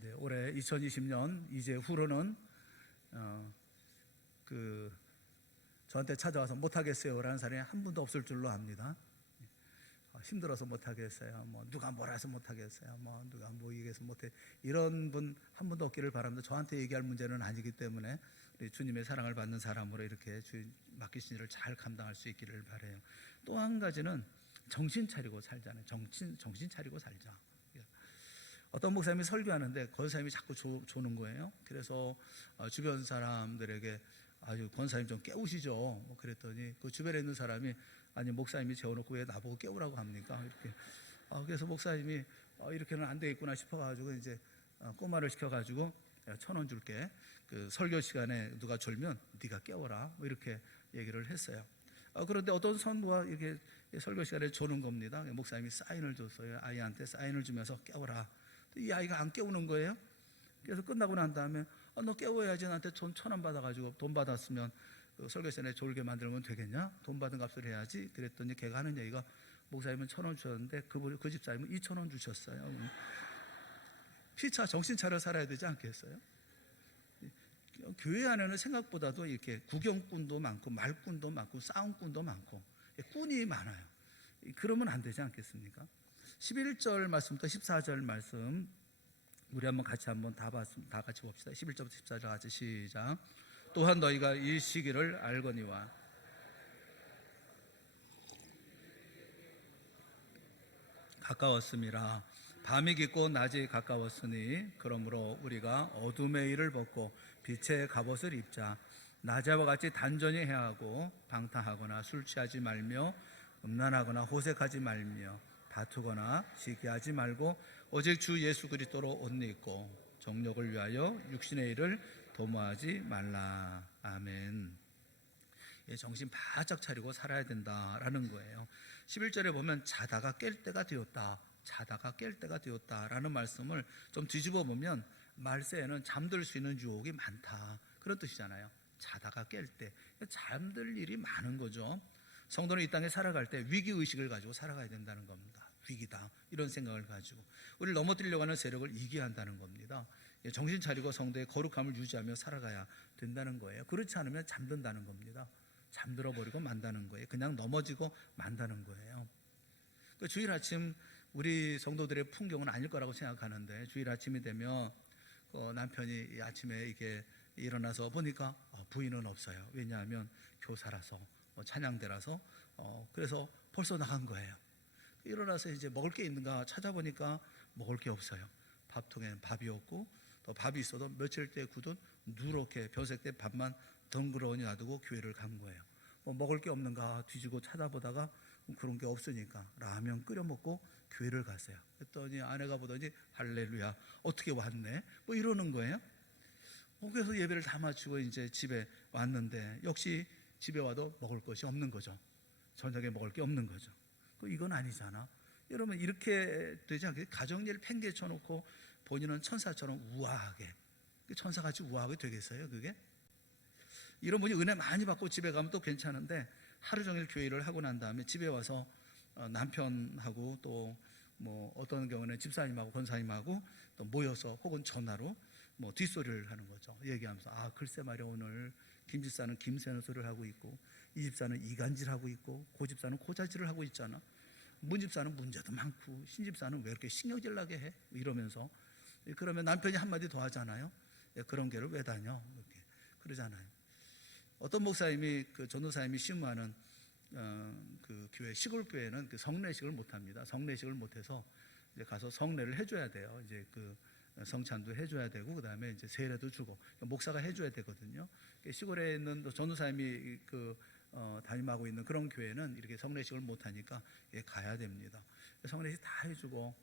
네, 올해 2020년 이제 후로는 저한테 찾아와서 못하겠어요 라는 사람이 한 분도 없을 줄로 압니다. 힘들어서 못하겠어요, 누가 뭐라 해서 못하겠어요, 누가 얘기해서 못해, 이런 분 한 분도 없기를 바랍니다. 저한테 얘기할 문제는 아니기 때문에 우리 주님의 사랑을 받는 사람으로 이렇게 주님 맡기신 일을 잘 감당할 수 있기를 바라요. 또 한 가지는 정신 차리고 살자는, 정신 차리고 살자. 어떤 목사님이 설교하는데 권사님이 자꾸 조는 거예요. 그래서 주변 사람들에게 아주 권사님 좀 깨우시죠. 그랬더니 그 주변에 있는 사람이, 아니 목사님이 재워놓고 왜 나보고 깨우라고 합니까? 이렇게. 그래서 목사님이 이렇게는 안 되겠구나 싶어가지고 이제 꼬마를 시켜가지고 1,000원 줄게. 그 설교 시간에 누가 졸면 네가 깨워라. 이렇게 얘기를 했어요. 그런데 어떤 성도가 이렇게 설교 시간에 조는 겁니다. 목사님이 사인을 줬어요. 아이한테 사인을 주면서 깨워라. 이 아이가 안 깨우는 거예요. 그래서 끝나고 난 다음에 너 깨워야지, 나한테 돈 1,000원 받아가지고 돈 받았으면 설교 시간에 졸게 만드는 건 되겠냐? 돈 받은 값을 해야지. 그랬더니 걔가 하는 얘기가, 목사님은 1,000원 주셨는데 그 집사님은 2,000원 주셨어요. 피차 정신 차려 살아야 되지 않겠어요? 교회 안에는 생각보다도 이렇게 구경꾼도 많고 말꾼도 많고 싸움꾼도 많고 꾼이 많아요. 그러면 안 되지 않겠습니까? 11절 말씀부터 14절 말씀 우리 한번 같이 다 같이 봅시다. 11절부터 14절 같이 시작. 또한 너희가 이 시기를 알거니와 가까웠음이라. 밤이 깊고 낮이 가까웠으니 그러므로 우리가 어둠의 일을 벗고 빛의 갑옷을 입자. 낮에와 같이 단전히 해하고 방탕하거나 술 취하지 말며 음란하거나 호색하지 말며 다투거나 시기하지 말고 오직 주 예수 그리스도로 옷 입고 정욕을 위하여 육신의 일을 도모하지 말라. 아멘. 정신 바짝 차리고 살아야 된다라는 거예요. 11절에 보면 자다가 깰 때가 되었다. 자다가 깰 때가 되었다라는 말씀을 좀 뒤집어 보면 말세에는 잠들 수 있는 유혹이 많다. 그런 뜻이잖아요. 자다가 깰 때. 잠들 일이 많은 거죠. 성도는 이 땅에 살아갈 때 위기의식을 가지고 살아가야 된다는 겁니다. 위기다 이런 생각을 가지고 우리를 넘어뜨리려고 하는 세력을 이겨야 한다는 겁니다. 정신 차리고 성도의 거룩함을 유지하며 살아가야 된다는 거예요. 그렇지 않으면 잠든다는 겁니다. 잠들어 버리고 만다는 거예요. 그냥 넘어지고 만다는 거예요. 주일 아침 우리 성도들의 풍경은 아닐 거라고 생각하는데 주일 아침이 되면 남편이 아침에 이게 일어나서 보니까 부인은 없어요. 왜냐하면 교사라서 찬양대라서 그래서 벌써 나간 거예요. 일어나서 이제 먹을 게 있는가 찾아보니까 먹을 게 없어요. 밥통엔 밥이 없고 또 밥이 있어도 며칠 때 굳은 누렇게 변색된 밥만 덩그러니 놔두고 교회를 간 거예요. 먹을 게 없는가 뒤지고 찾아보다가 그런 게 없으니까 라면 끓여 먹고 교회를 갔어요. 그랬더니 아내가 보더니 할렐루야 어떻게 왔네 이러는 거예요. 그래서 예배를 다 마치고 이제 집에 왔는데 역시 집에 와도 먹을 것이 없는 거죠. 저녁에 먹을 게 없는 거죠. 이건 아니잖아. 여러분 이렇게 되지 않겠어요? 가정일 팽개쳐 놓고 본인은 천사처럼 우아하게 천사같이 우아하게 되겠어요? 그게? 이런 분이 은혜 많이 받고 집에 가면 또 괜찮은데 하루 종일 교회를 하고 난 다음에 집에 와서 남편하고 또 뭐 어떤 경우는 집사님하고 권사님하고 또 모여서 혹은 전화로 뭐 뒷소리를 하는 거죠. 얘기하면서 글쎄 말이야 오늘 김 집사는 김새는 소리를 하고 있고 이 집사는 이간질하고 있고 고 집사는 고자질을 하고 있잖아. 문 집사는 문제도 많고 신 집사는 왜 이렇게 신경질 나게 해? 이러면서 그러면 남편이 한마디 더 하잖아요. 그런 교회를 왜 다녀? 이렇게 그러잖아요. 어떤 목사님이 전도사님이 신무하는 그 교회 시골 교회는 그 성례식을 못 합니다. 성례식을 못 해서 이제 가서 성례를 해줘야 돼요. 이제 그 성찬도 해줘야 되고 그 다음에 이제 세례도 주고 목사가 해줘야 되거든요. 시골에 있는 전도사님이 담임하고 있는 그런 교회는 이렇게 성례식을 못 하니까 가야 됩니다. 성례식 다 해주고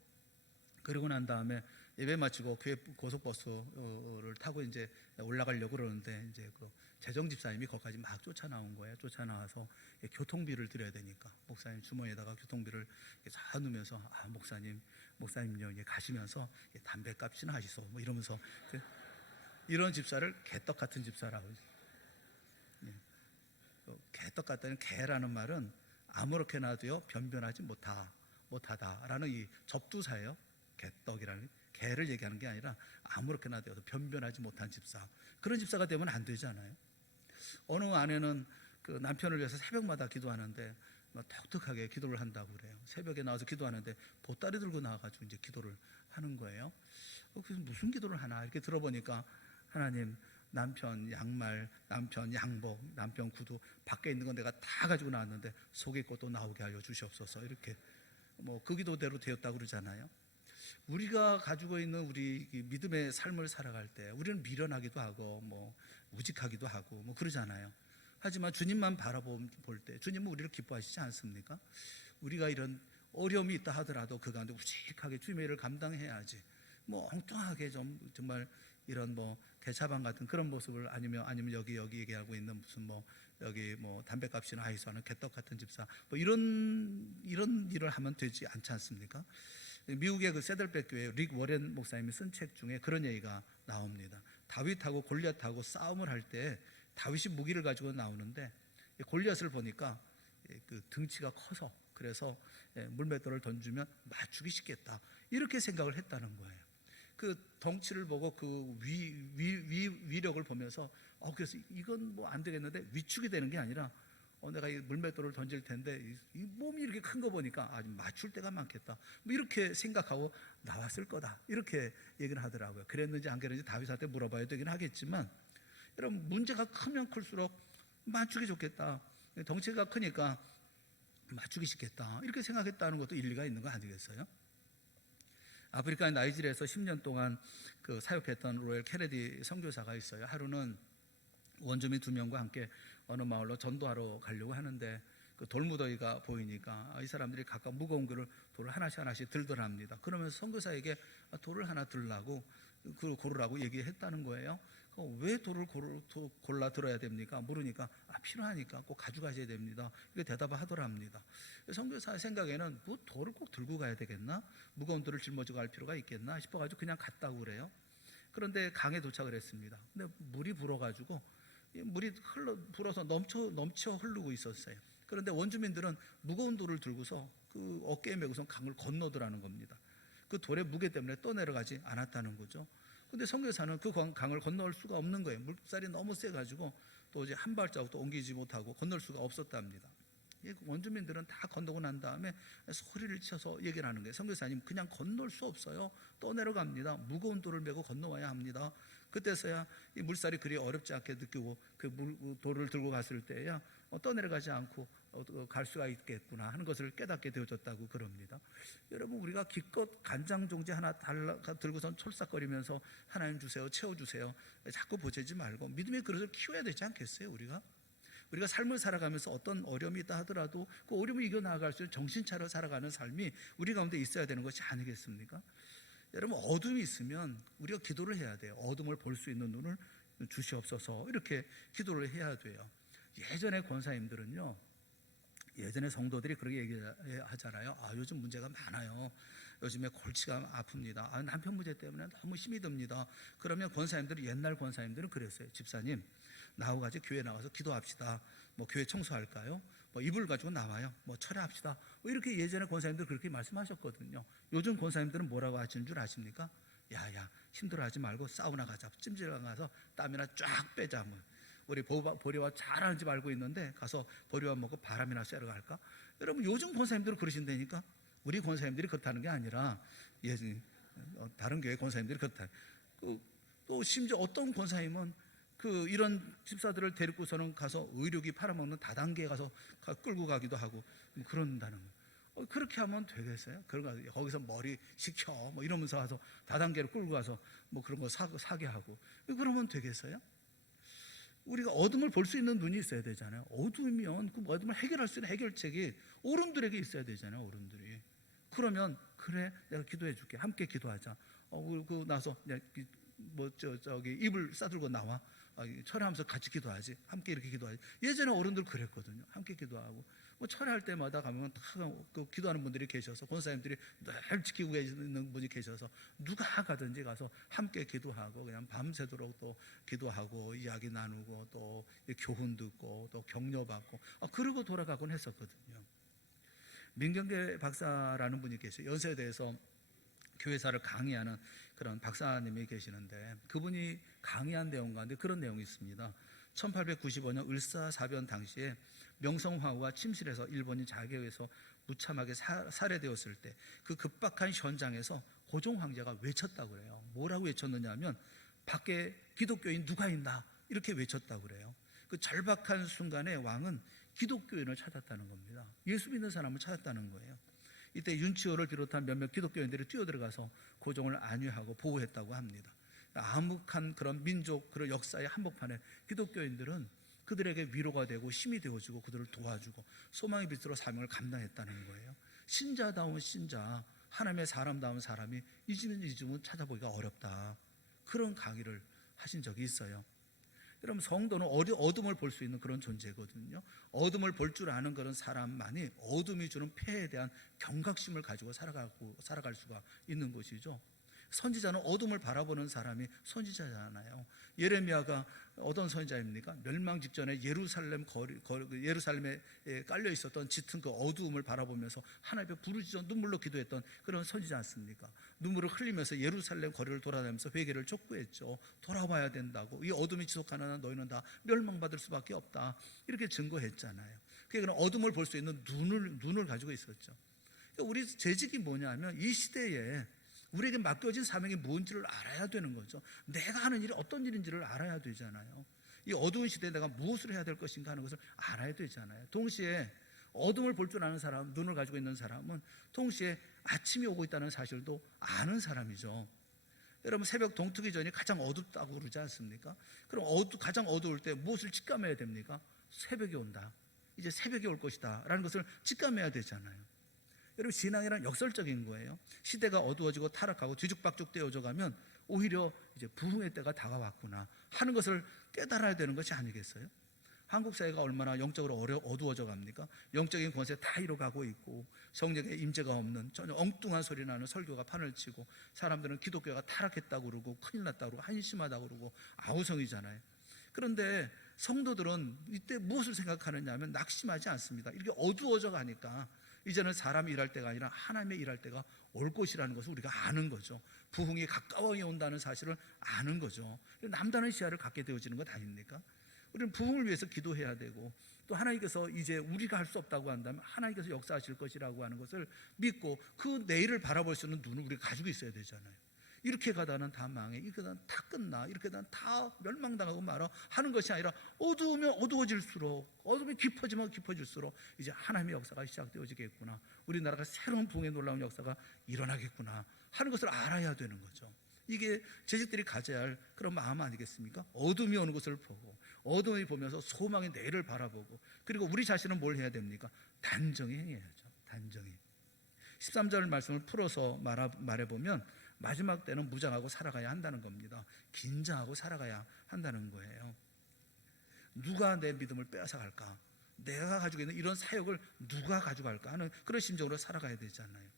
그러고 난 다음에 예배 마치고 교회 고속버스를 타고 이제 올라가려고 그러는데 이제 그 재정 집사님이 거기까지 막 쫓아나온 거예요. 쫓아나와서 교통비를 드려야 되니까 목사님 주머니에다가 교통비를 쫙 넣으면서 목사님요 가시면서 담배값이나 하시소 뭐 이러면서 이런 집사를 개떡 같은 집사라고. 개떡 같다는 개라는 말은 아무렇게나 놔도요 변변하지 못하다라는 이 접두사예요. 개떡이라는 개를 얘기하는 게 아니라 아무렇게나 되어도 변변하지 못한 집사. 그런 집사가 되면 안 되잖아요. 어느 아내는 그 남편을 위해서 새벽마다 기도하는데 독특하게 기도를 한다고 그래요. 새벽에 나와서 기도하는데 보따리 들고 나와가지고 이제 기도를 하는 거예요. 그래서 무슨 기도를 하나 이렇게 들어보니까 하나님 남편 양말, 남편 양복, 남편 구두 밖에 있는 건 내가 다 가지고 나왔는데 속에 것도 나오게 하여 주시옵소서 이렇게 그 기도대로 되었다고 그러잖아요. 우리가 가지고 있는 우리 믿음의 삶을 살아갈 때 우리는 미련하기도 하고 우직하기도 하고 그러잖아요. 하지만 주님만 바라볼 때 주님은 우리를 기뻐하시지 않습니까? 우리가 이런 어려움이 있다 하더라도 그 가운데 우직하게 주님의 일을 감당해야지 엉뚱하게 정말 이런 대차방 같은 그런 모습을 아니면 여기 얘기하고 있는 무슨 여기 담배값이나 하이소하는 개떡 같은 집사 이런 일을 하면 되지 않지 않습니까? 미국의 그 세들백 교회 릭 워렌 목사님이 쓴 책 중에 그런 얘기가 나옵니다. 다윗하고 골리앗하고 싸움을 할 때 다윗이 무기를 가지고 나오는데 골리앗을 보니까 그 등치가 커서 그래서 물맷돌을 던지면 맞추기 쉽겠다. 이렇게 생각을 했다는 거예요. 그 덩치를 보고 그 위력을 보면서 그래서 이건 뭐 안 되겠는데 위축이 되는 게 아니라 내가 이 물맷돌을 던질 텐데 이 몸이 이렇게 큰 거 보니까 아주 맞출 때가 많겠다. 뭐 이렇게 생각하고 나왔을 거다. 이렇게 얘기를 하더라고요. 그랬는지 안 그랬는지 다윗한테 물어봐야 되긴 하겠지만 여러분 문제가 크면 클수록 맞추기 좋겠다. 덩치가 크니까 맞추기 쉽겠다. 이렇게 생각했다는 것도 일리가 있는 거 아니겠어요? 아프리카 나이지리아에서 10년 동안 그 사역했던 로엘 케네디 선교사가 있어요. 하루는 원주민 2명과 함께 어느 마을로 전도하러 가려고 하는데 그 돌무더기가 보이니까 이 사람들이 각각 무거운 돌을 하나씩 들더랍니다. 그러면서 선교사에게 돌을 하나 들라고 고르라고 얘기했다는 거예요. 왜 돌을 골라 들어야 됩니까? 물으니까 필요하니까 꼭 가져가셔야 됩니다. 이렇게 대답을 하더랍니다. 선교사 생각에는 뭐 돌을 꼭 들고 가야 되겠나? 무거운 돌을 짊어지고 갈 필요가 있겠나 싶어가지고 그냥 갔다고 그래요. 그런데 강에 도착을 했습니다. 근데 물이 불어가지고 물이 불어서 넘쳐 흐르고 있었어요. 그런데 원주민들은 무거운 돌을 들고서 그 어깨에 메고서 강을 건너더라는 겁니다. 그 돌의 무게 때문에 떠내려가지 않았다는 거죠. 근데 선교사는 그 강을 건널 수가 없는 거예요. 물살이 너무 세가지고 또 이제 한 발자국도 옮기지 못하고 건널 수가 없었답니다. 원주민들은 다 건너고 난 다음에 소리를 쳐서 얘기를 하는 거예요. 선교사님, 그냥 건널 수 없어요. 떠내려갑니다. 무거운 돌을 메고 건너와야 합니다. 그때서야 이 물살이 그리 어렵지 않게 느끼고 그 돌을 들고 갔을 때야 떠내려가지 않고 갈 수가 있겠구나 하는 것을 깨닫게 되어졌다고 그럽니다. 여러분, 우리가 기껏 간장종지 하나 들고선 철싹거리면서 하나님 주세요, 채워주세요 자꾸 보채지 말고 믿음의 그릇을 키워야 되지 않겠어요? 우리가 삶을 살아가면서 어떤 어려움이 있다 하더라도 그 어려움을 이겨나갈 수 있는 정신 차려 살아가는 삶이 우리 가운데 있어야 되는 것이 아니겠습니까? 여러분, 어둠이 있으면 우리가 기도를 해야 돼요. 어둠을 볼 수 있는 눈을 주시옵소서 이렇게 기도를 해야 돼요. 예전에 권사님들은요, 예전에 성도들이 그렇게 얘기하잖아요. 요즘 문제가 많아요. 요즘에 골치가 아픕니다. 남편 문제 때문에 너무 힘이 듭니다. 그러면 권사님들은, 옛날 권사님들은 그랬어요. 집사님, 나하고 같이 교회 나가서 기도합시다. 뭐 교회 청소할까요? 뭐 이불 가지고 나와요. 뭐 철회합시다. 뭐 이렇게 예전에 권사님들 그렇게 말씀하셨거든요. 요즘 권사님들은 뭐라고 하시는 줄 아십니까? 야야, 힘들어하지 말고 사우나 가자. 찜질방 가서 땀이나 쫙 빼자. 뭐. 우리 보리와 잘하는 집 알고 있는데 가서 보리와 먹고 바람이나 쐬러 갈까? 여러분, 요즘 권사님들은 그러신다니까. 우리 권사님들이 그렇다는 게 아니라 다른 교회 권사님들이 그렇다. 또 심지어 어떤 권사님은 이런 집사들을 데리고서는 가서 의료기 팔아먹는 다단계에 가서 끌고 가기도 하고 그런다는 거예요. 그렇게 하면 되겠어요? 거기서 머리 식혀 뭐 이러면서 가서 다단계를 끌고 가서 뭐 그런 거 사게 하고 그러면 되겠어요? 우리가 어둠을 볼 수 있는 눈이 있어야 되잖아요. 어두우면 그 어둠을 해결할 수 있는 해결책이 어른들에게 있어야 되잖아요. 어른들이. 그러면 그래, 내가 기도해 줄게. 함께 기도하자. 나서 이불 싸들고 나와. 철회하면서 같이 기도하지. 함께 이렇게 기도하지. 예전에 어른들 그랬거든요. 함께 기도하고 뭐 철회할 때마다 가면 그 기도하는 분들이 계셔서, 권사님들이 늘 지키고 계시는 분이 계셔서 누가 가든지 가서 함께 기도하고 그냥 밤새도록 또 기도하고 이야기 나누고 또 교훈 듣고 또 격려받고 그러고 돌아가곤 했었거든요. 민경재 박사라는 분이 계세요. 연세대에서 교회사를 강의하는 그런 박사님이 계시는데, 그분이 강의한 내용 가운데 그런 내용이 있습니다. 1895년 을사사변 당시에 명성황후가 침실에서 일본인 자객에 의해서 무참하게 살해되었을 때 그 급박한 현장에서 고종 황제가 외쳤다고 그래요. 뭐라고 외쳤느냐 하면 밖에 기독교인 누가 있나 이렇게 외쳤다고 그래요. 그 절박한 순간에 왕은 기독교인을 찾았다는 겁니다. 예수 믿는 사람을 찾았다는 거예요. 이때 윤치호를 비롯한 몇몇 기독교인들이 뛰어들어가서 고종을 안위하고 보호했다고 합니다. 암흑한 그런 민족, 그런 역사의 한복판에 기독교인들은 그들에게 위로가 되고 힘이 되어주고 그들을 도와주고 소망의 빛으로 사명을 감당했다는 거예요. 신자다운 신자, 하나님의 사람다운 사람이 이쯤은 찾아보기가 어렵다. 그런 강의를 하신 적이 있어요. 여러분, 성도는 어둠을 볼 수 있는 그런 존재거든요. 어둠을 볼 줄 아는 그런 사람만이 어둠이 주는 폐해에 대한 경각심을 가지고 살아갈 수가 있는 것이죠. 선지자는 어둠을 바라보는 사람이 선지자잖아요. 예레미야가 어떤 선지자입니까? 멸망 직전에 예루살렘에 깔려 있었던 짙은 그 어두움을 바라보면서 하나님 앞에 부르짖어 눈물로 기도했던 그런 선지자 않습니까? 눈물을 흘리면서 예루살렘 거리를 돌아다니면서 회개를 촉구했죠. 돌아와야 된다고. 이 어둠이 지속하는 한 너희는 다 멸망받을 수밖에 없다. 이렇게 증거했잖아요. 그게 어둠을 볼 수 있는 눈을 가지고 있었죠. 우리 재직이 뭐냐면 이 시대에 우리에게 맡겨진 사명이 뭔지를 알아야 되는 거죠. 내가 하는 일이 어떤 일인지를 알아야 되잖아요. 이 어두운 시대에 내가 무엇을 해야 될 것인가 하는 것을 알아야 되잖아요. 동시에 어둠을 볼 줄 아는 사람, 눈을 가지고 있는 사람은 동시에 아침이 오고 있다는 사실도 아는 사람이죠. 여러분, 새벽 동트기 전이 가장 어둡다고 그러지 않습니까? 그럼 가장 어두울 때 무엇을 직감해야 됩니까? 새벽이 온다, 이제 새벽이 올 것이다 라는 것을 직감해야 되잖아요. 여러분, 신앙이란 역설적인 거예요. 시대가 어두워지고 타락하고 뒤죽박죽 되어져 가면 오히려 이제 부흥의 때가 다가왔구나 하는 것을 깨달아야 되는 것이 아니겠어요? 한국 사회가 얼마나 영적으로 어두워져 갑니까? 영적인 권세 다 잃어가고 있고 성령의 임재가 없는 전혀 엉뚱한 소리 나는 설교가 판을 치고 사람들은 기독교가 타락했다고 그러고 큰일 났다고 그러고 한심하다고 그러고 아우성이잖아요. 그런데 성도들은 이때 무엇을 생각하느냐 하면 낙심하지 않습니다. 이렇게 어두워져 가니까 이제는 사람이 일할 때가 아니라 하나님의 일할 때가 올 것이라는 것을 우리가 아는 거죠. 부흥이 가까워 온다는 사실을 아는 거죠. 남다른 시야를 갖게 되어지는 것 아닙니까? 우리는 부흥을 위해서 기도해야 되고 또 하나님께서 이제 우리가 할 수 없다고 한다면 하나님께서 역사하실 것이라고 하는 것을 믿고 그 내일을 바라볼 수 있는 눈을 우리가 가지고 있어야 되잖아요. 이렇게 가다는 다 망해, 이렇게 가다는 다 끝나, 이렇게 가다는 다 멸망당하고 말아 하는 것이 아니라 어두우면 어두워질수록, 어둠이 깊어지면 깊어질수록 이제 하나님의 역사가 시작되어지겠구나, 우리나라가 새로운 부흥의 놀라운 역사가 일어나겠구나 하는 것을 알아야 되는 거죠. 이게 재직들이 가져야 할 그런 마음 아니겠습니까? 어둠이 오는 것을 보고 어둠이 보면서 소망의 내일을 바라보고, 그리고 우리 자신은 뭘 해야 됩니까? 단정히 행해야죠. 단정히. 13절 말씀을 풀어서 말해보면 마지막 때는 무장하고 살아가야 한다는 겁니다. 긴장하고 살아가야 한다는 거예요. 누가 내 믿음을 빼앗아갈까? 내가 가지고 있는 이런 사역을 누가 가져갈까 하는 그런 심정으로 살아가야 되잖아요.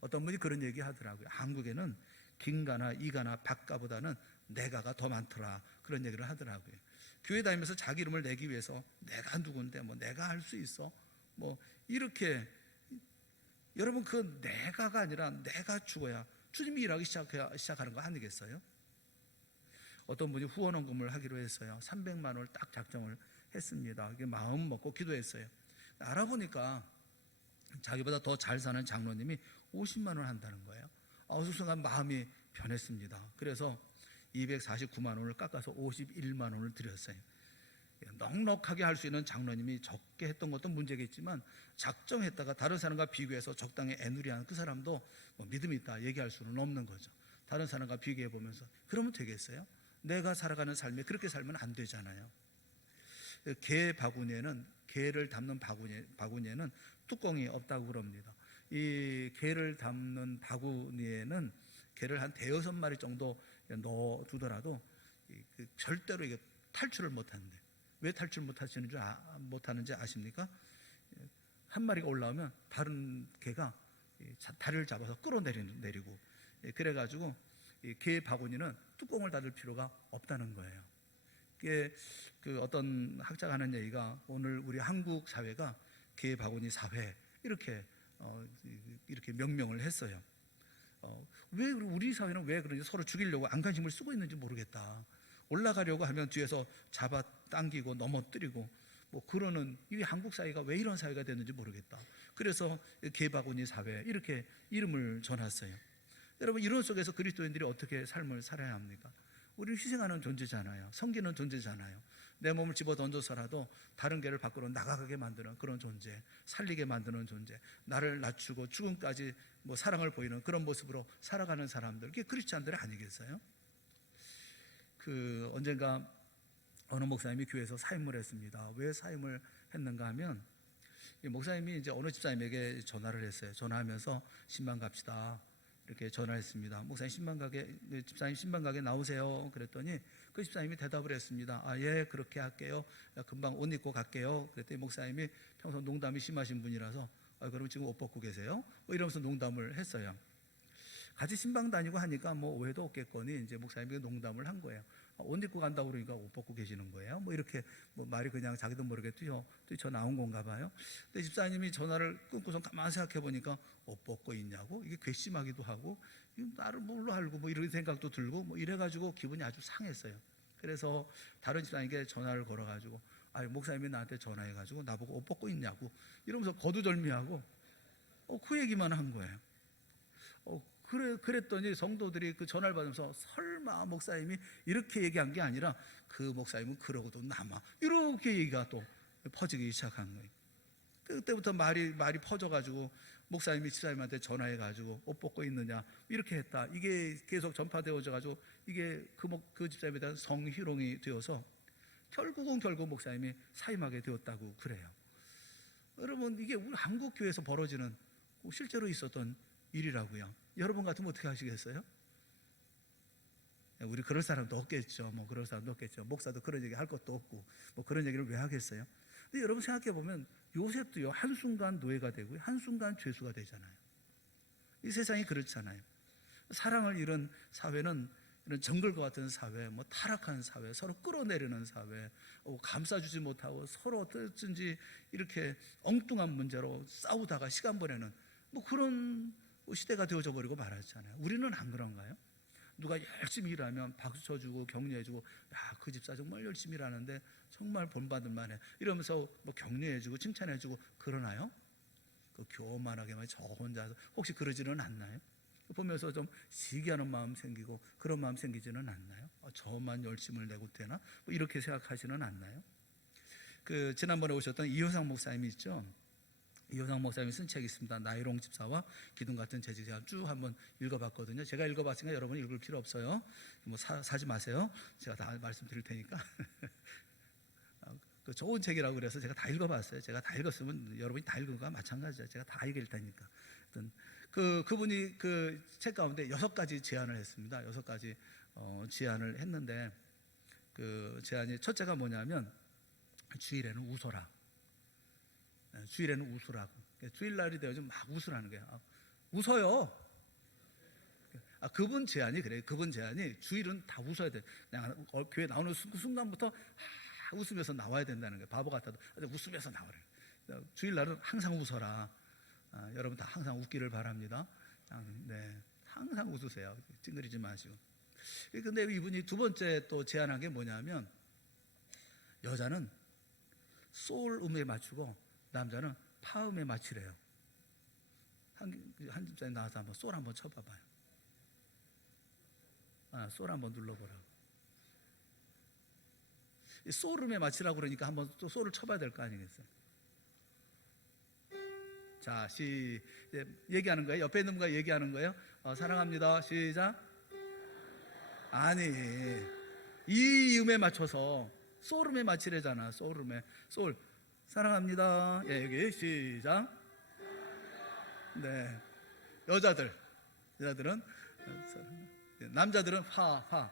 어떤 분이 그런 얘기 하더라고요. 한국에는 긴가나 이가나 박가보다는 내가가 더 많더라, 그런 얘기를 하더라고요. 교회 다니면서 자기 이름을 내기 위해서 내가 누군데 뭐 내가 할 수 있어 뭐 이렇게, 여러분 그 내가가 아니라 내가 죽어야 주님이 일하기 시작하는 거 아니겠어요? 어떤 분이 후원원금을 하기로 했어요. 300만 원을 딱 작정을 했습니다. 이게 마음 먹고 기도했어요. 알아보니까 자기보다 더 잘 사는 장로님이 50만 원 한다는 거예요. 어느 순간 마음이 변했습니다. 그래서 249만 원을 깎아서 51만 원을 드렸어요. 넉넉하게 할 수 있는 장로님이 적게 했던 것도 문제겠지만 작정했다가 다른 사람과 비교해서 적당히 애누리한 그 사람도 뭐 믿음이 있다 얘기할 수는 없는 거죠. 다른 사람과 비교해 보면서 그러면 되겠어요? 내가 살아가는 삶에 그렇게 살면 안 되잖아요. 게 바구니에는, 게를 담는 바구니에는 뚜껑이 없다고 그럽니다. 이 게를 담는 바구니에는 게를 한 5-6마리 정도 넣어두더라도 절대로 이게 탈출을 못하는데, 왜 탈출 못하는지 아십니까? 한 마리가 올라오면 다른 개가 다리를 잡아서 끌어내리고, 그래가지고 개 바구니는 뚜껑을 닫을 필요가 없다는 거예요. 그 어떤 학자가 하는 얘기가, 오늘 우리 한국 사회가 개 바구니 사회 이렇게 명명을 했어요. 왜 우리 사회는 왜 그런지 서로 죽이려고 안간힘을 쓰고 있는지 모르겠다. 올라가려고 하면 뒤에서 잡아 당기고 넘어뜨리고 뭐 그러는 이 한국 사회가 왜 이런 사회가 됐는지 모르겠다. 그래서 개바구니 사회 이렇게 이름을 전했어요. 여러분, 이런 속에서 그리스도인들이 어떻게 삶을 살아야 합니까? 우리는 희생하는 존재잖아요. 섬기는 존재잖아요. 내 몸을 집어 던져서라도 다른 개를 밖으로 나가게 만드는 그런 존재, 살리게 만드는 존재, 나를 낮추고 죽음까지 뭐 사랑을 보이는 그런 모습으로 살아가는 사람들, 그게 크리스찬들 아니겠어요? 언젠가 어느 목사님이 교회에서 사임을 했습니다. 왜 사임을 했는가 하면, 이 목사님이 이제 어느 집사님에게 전화를 했어요. 전화하면서 신방 갑시다 이렇게 전화했습니다. 목사님 집사님 신방 가게 나오세요. 그랬더니 그 집사님이 대답을 했습니다. 예, 그렇게 할게요. 금방 옷 입고 갈게요. 그랬더니 목사님이 평소 농담이 심하신 분이라서 그럼 지금 옷 벗고 계세요? 뭐 이러면서 농담을 했어요. 같이 신방 다니고 하니까 뭐 오해도 없겠거니 이제 목사님이 농담을 한 거예요. 옷 입고 간다고 그러니까 옷 벗고 계시는 거예요. 뭐 이렇게 뭐 말이 그냥 자기도 모르게 뛰쳐 나온 건가 봐요. 근데 집사님이 전화를 끊고서 가만히 생각해 보니까 옷 벗고 있냐고, 이게 괘씸하기도 하고 나를 뭘로 알고 뭐 이런 생각도 들고 뭐 이래가지고 기분이 아주 상했어요. 그래서 다른 집사님께 전화를 걸어가지고 목사님이 나한테 전화해가지고 나보고 옷 벗고 있냐고 이러면서 거두절미하고 그 얘기만 한 거예요. 그랬더니 성도들이 그 전화를 받으면서 설마 목사님이 이렇게 얘기한 게 아니라 그 목사님은 그러고도 남아, 이렇게 얘기가 또 퍼지기 시작한 거예요. 그때부터 말이 퍼져가지고 목사님이 집사님한테 전화해가지고 옷 벗고 있느냐 이렇게 했다, 이게 계속 전파되어져가지고 이게 그 집사님에 대한 성희롱이 되어서 결국 목사님이 사임하게 되었다고 그래요. 여러분, 이게 우리 한국 교회에서 벌어지는 실제로 있었던 일이라고요. 여러분 같으면 어떻게 하시겠어요? 우리 그럴 사람도 없겠죠. 뭐 그럴 사람도 없겠죠. 목사도 그런 얘기 할 것도 없고 뭐 그런 얘기를 왜 하겠어요? 근데 여러분 생각해 보면 요셉도요, 한순간 노예가 되고 한순간 죄수가 되잖아요. 이 세상이 그렇잖아요. 사랑을 잃은 사회는 이런 정글과 같은 사회, 뭐 타락한 사회, 서로 끌어내리는 사회, 감싸주지 못하고 서로 어쩐지 이렇게 엉뚱한 문제로 싸우다가 시간 보내는 뭐 그런 시대가 되어져 버리고 말았잖아요. 우리는 안 그런가요? 누가 열심히 일하면 박수 쳐주고 격려해주고, 야, 그 집사 정말 열심히 일하는데 정말 본받을 만해, 이러면서 뭐 격려해주고 칭찬해주고 그러나요? 그 교만하게만 저 혼자서 혹시 그러지는 않나요? 보면서 좀 시기하는 마음 생기고 그런 마음 생기지는 않나요? 저만 열심을 내고 되나? 뭐 이렇게 생각하지는 않나요? 그 지난번에 오셨던 이효상 목사님이 있죠. 이효상 목사님이 쓴 책이 있습니다. 나이롱 집사와 기둥 같은 재직. 제가 쭉 한번 읽어봤거든요. 제가 읽어봤으니까 여러분 읽을 필요 없어요. 뭐 사지 마세요. 제가 다 말씀드릴 테니까. 그 좋은 책이라고 그래서 제가 다 읽어봤어요. 제가 다 읽었으면 여러분이 다 읽은 거와 마찬가지죠. 제가 다 읽을 테니까. 그분이 그 책 가운데 6가지 제안을 했습니다. 6가지 제안을 했는데, 그 제안이 첫째가 뭐냐면 주일에는 웃어라. 주일에는 웃으라고. 주일날이 되어지면 막 웃으라는 거예요. 웃어요. 그분 제안이 그래요. 그분 제안이 주일은 다 웃어야 돼. 그냥 교회 나오는 순간부터 웃으면서 나와야 된다는 거예요. 바보 같아도 웃으면서 나오래요. 주일날은 항상 웃어라. 여러분 다 항상 웃기를 바랍니다. 네, 항상 웃으세요. 찡그리지 마시고. 근데 이분이 두 번째 또 제안한 게 뭐냐면, 여자는 소울 음에 맞추고 남자는 파음에 맞추래요. 한 집사님 나와서 한번 소울 한번 쳐봐봐요. 소울 한번 눌러보라고. 소울 음에 맞추라고 그러니까 한번 또 소울을 쳐봐야 될 거 아니겠어요? 자, 얘기하는 거예요. 옆에 있는 분과 얘기하는 거예요. 사랑합니다. 시작. 아니, 이 음에 맞춰서 소울 음에 맞추래잖아. 소울 음에. 소울. 사랑합니다. 예, 여기 시작. 네. 여자들은 남자들은 화.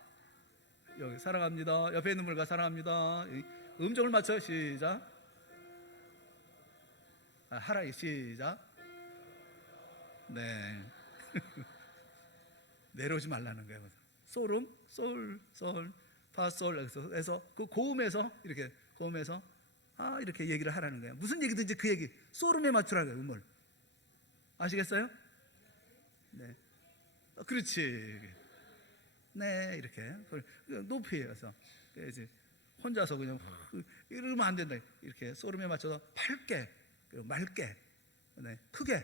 여기 사랑합니다. 옆에 있는 분과 사랑합니다. 음정을 맞춰. 시작. 하라. 시작. 네. 내려오지 말라는 거예요. 소름, 솔, 파, 솔. 그래서 그 고음에서 이렇게 이렇게 얘기를 하라는 거예요. 무슨 얘기든지 그 얘기 소름에 맞추라는 거예요. 음을. 아시겠어요? 네. 그렇지. 네, 이렇게 높이 해서 이제 혼자서 그냥 이러면 안 된다. 이렇게 소름에 맞춰서 밝게, 맑게, 네, 크게.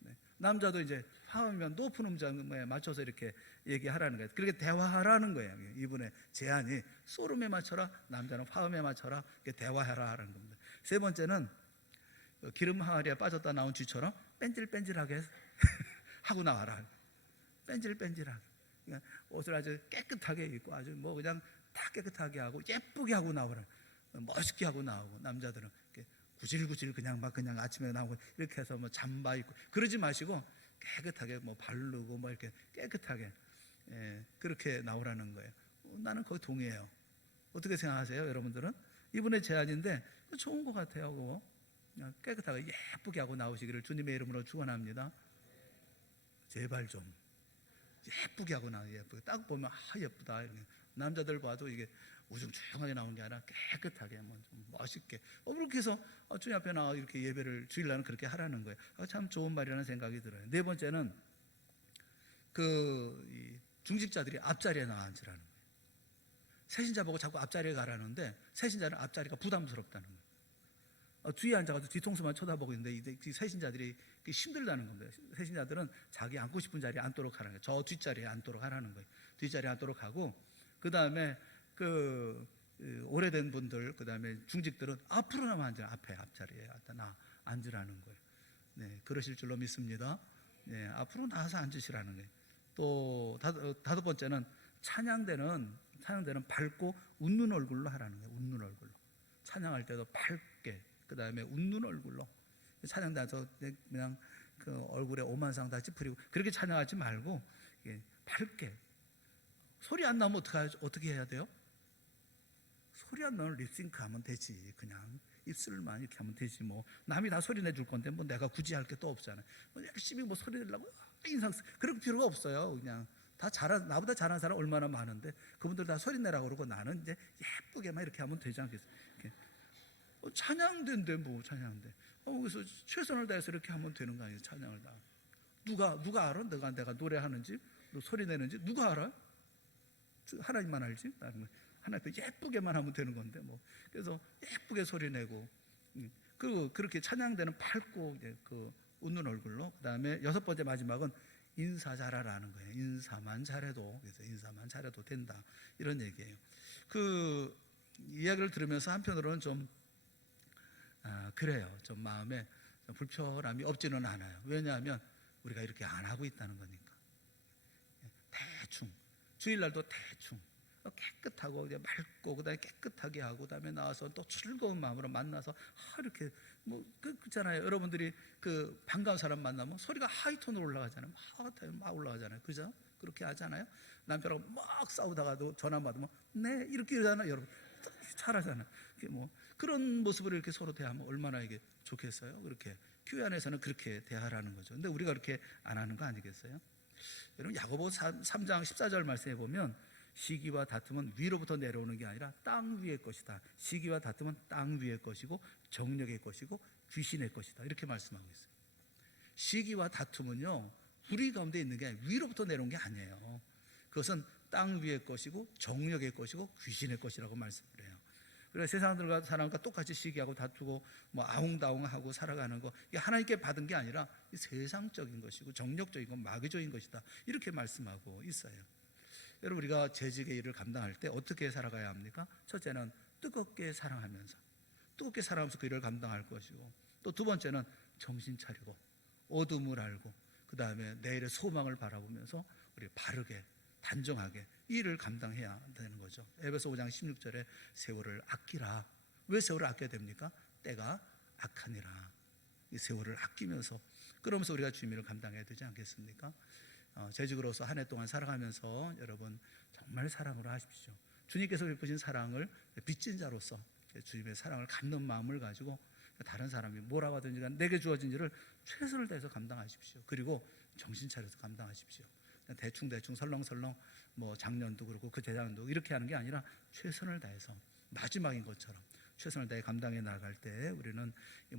네. 남자도 이제 화음이면 높은 음정에 맞춰서 이렇게 얘기하라는 거예요. 그렇게 대화하라는 거예요. 이분의 제안이 소름에 맞춰라, 남자는 화음에 맞춰라, 이렇게 대화하라는 겁니다. 세 번째는 기름 항아리에 빠졌다 나온 쥐처럼 뺀질뺀질하게 하고 나와라. 뺀질뺀질하게. 옷을 아주 깨끗하게 입고 아주 뭐 그냥 다 깨끗하게 하고 예쁘게 하고 나오라. 멋있게 하고 나오고, 남자들은 이렇게 구질구질 그냥 아침에 나오고 이렇게 해서 뭐 잠바 입고 그러지 마시고 깨끗하게 뭐 바르고 뭐 이렇게 깨끗하게, 그렇게 나오라는 거예요. 나는 거기 동의해요. 어떻게 생각하세요, 여러분들은? 이분의 제안인데 좋은 것 같아요. 그거 그냥 깨끗하게 예쁘게 하고 나오시기를 주님의 이름으로 축원합니다. 제발 좀 예쁘게 하고 나와요. 예쁘게 딱 보면 예쁘다. 이렇게. 남자들 봐도 이게 우중충하게 나오는 게 아니라 깨끗하게 뭐 좀 멋있게 그렇게 해서 주님 앞에 나와 이렇게 예배를 주일날은 그렇게 하라는 거예요. 참 좋은 말이라는 생각이 들어요. 네 번째는 이 중직자들이 앞자리에 나와 앉으라는 거예요. 세신자 보고 자꾸 앞자리에 가라는데 세신자는 앞자리가 부담스럽다는 거예요. 뒤에 앉아가지고 뒤통수만 쳐다보고 있는데 이 세신자들이 힘들다는 겁니다. 세신자들은 자기 앉고 싶은 자리에 앉도록 하라는 거예요. 저 뒷자리에 앉도록 하라는 거예요. 뒷자리에 앉도록 하고, 그 다음에 오래된 분들, 그 다음에 중직들은 앞으로 나만 앉아, 앞자리에 앉으라는 거예요. 네, 그러실 줄로 믿습니다. 네, 앞으로 나와서 앉으시라는 거예요. 또 다섯 번째는 찬양대는 밝고 웃는 얼굴로 하라는 거예요. 웃는 얼굴로. 찬양할 때도 밝게, 그 다음에 웃는 얼굴로. 찬양대에서 그냥 그 얼굴에 오만상 다 찌푸리고 그렇게 찬양하지 말고 밝게. 소리 안 나면 어떻게 해야 돼요? 소리 안 나면 립싱크 하면 되지. 그냥 입술만 이렇게 하면 되지. 뭐 남이 다 소리 내줄 건데 뭐 내가 굳이 할 게 또 없잖아요. 열심히 뭐 소리 내려고 그럴 필요가 없어요. 그냥 나보다 잘하는 사람 얼마나 많은데 그분들 다 소리 내라고 그러고 나는 이제 예쁘게만 이렇게 하면 되지 않겠어요? 찬양대인데 뭐 찬양대. 그래서 최선을 다해서 이렇게 하면 되는 거 아니에요? 찬양을 다. 누가 알아? 내가 노래하는지, 너 소리 내는지 누가 알아? 하나님만 알지. 하나님 예쁘게만 하면 되는 건데 뭐. 그래서 예쁘게 소리 내고, 그렇게 찬양대는 밝고 웃는 얼굴로. 그 다음에 여섯 번째 마지막은 인사 잘하라는 거예요. 인사만 잘해도, 그래서 인사만 잘해도 된다, 이런 얘기예요. 이야기를 들으면서 한편으로는 좀 그래요. 좀 마음에 좀 불편함이 없지는 않아요. 왜냐하면 우리가 이렇게 안 하고 있다는 거니까. 대충 주일날도 대충 깨끗하고 맑고, 그다음에 깨끗하게 하고, 그다음에 나와서 또 즐거운 마음으로 만나서 이렇게 뭐 그렇잖아요. 여러분들이 반가운 사람 만나면 소리가 하이톤으로 올라가잖아요. 막 올라가잖아요. 그죠? 그렇게 하잖아요. 남편하고 막 싸우다가도 전화 받으면 네 이렇게 이러잖아요. 여러분 잘하잖아요. 뭐 그런 모습으로 이렇게 서로 대하면 얼마나 이게 좋겠어요. 그렇게 교회 안에서는 그렇게 대하라는 거죠. 근데 우리가 그렇게 안 하는 거 아니겠어요? 여러분 야고보서 3장 14절 말씀해 보면 시기와 다툼은 위로부터 내려오는 게 아니라 땅 위의 것이다. 시기와 다툼은 땅 위의 것이고 정력의 것이고 귀신의 것이다. 이렇게 말씀하고 있어요. 시기와 다툼은요, 우리 가운데 있는 게 아니라 위로부터 내려온 게 아니에요. 그것은 땅 위의 것이고 정력의 것이고 귀신의 것이라고 말씀을 해요. 그래서 세상 사람과 똑같이 시기하고 다투고 뭐 아웅다웅하고 살아가는 거, 이게 하나님께 받은 게 아니라 세상적인 것이고 정력적인 건 마귀적인 것이다, 이렇게 말씀하고 있어요. 여러분, 우리가 재직의 일을 감당할 때 어떻게 살아가야 합니까? 첫째는 뜨겁게 사랑하면서 그 일을 감당할 것이고, 또 두 번째는 정신 차리고 어둠을 알고, 그 다음에 내일의 소망을 바라보면서 우리 바르게 단정하게 일을 감당해야 되는 거죠. 에베소 5장 16절에 세월을 아끼라. 왜 세월을 아껴야 됩니까? 때가 악하니라. 이 세월을 아끼면서, 그러면서 우리가 주님의 일을 감당해야 되지 않겠습니까? 재직으로서 한 해 동안 살아가면서 여러분 정말 사랑으로 하십시오. 주님께서 베푸신 사랑을 빚진 자로서 주님의 사랑을 갚는 마음을 가지고 다른 사람이 뭐라고 하든지 내게 주어진 일을 최선을 다해서 감당하십시오. 그리고 정신 차려서 감당하십시오. 대충 설렁설렁 뭐 작년도 그렇고 그 재작년도 이렇게 하는 게 아니라 최선을 다해서 마지막인 것처럼 최선을 다해 감당해 나갈 때 우리는 이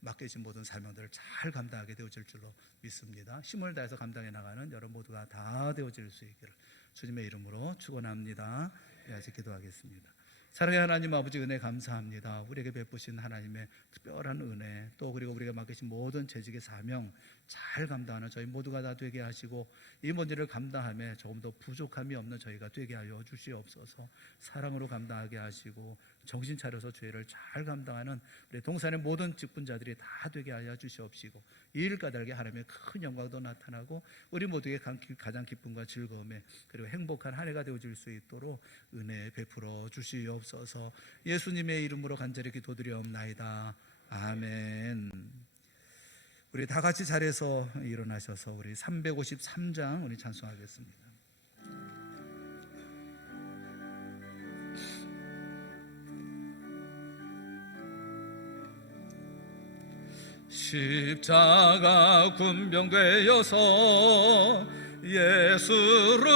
맡겨진 모든 사명들을 잘 감당하게 되어질 줄로 믿습니다. 힘을 다해서 감당해 나가는 여러분 모두가 다 되어질 수 있기를 주님의 이름으로 축원합니다. 아직 기도하겠습니다. 사랑의 하나님 아버지, 은혜 감사합니다. 우리에게 베푸신 하나님의 특별한 은혜, 또 그리고 우리가 맡기신 모든 재직의 사명 잘 감당하는 저희 모두가 다 되게 하시고, 이 먼지를 감당함에 조금 더 부족함이 없는 저희가 되게 하여 주시옵소서. 사랑으로 감당하게 하시고 정신 차려서 죄를 잘 감당하는 우리 동산의 모든 직분자들이 다 되게 하여 주시옵시고, 이 일 까닭에 하나님의 큰 영광도 나타나고 우리 모두의 가장 기쁨과 즐거움에 그리고 행복한 한 해가 되어질 수 있도록 은혜 베풀어 주시옵소서. 예수님의 이름으로 간절히 기도드리옵나이다. 아멘. 우리 다 같이 자리에서 일어나셔서 우리 353장 우리 찬송하겠습니다. 십자가 군병되어서 예수로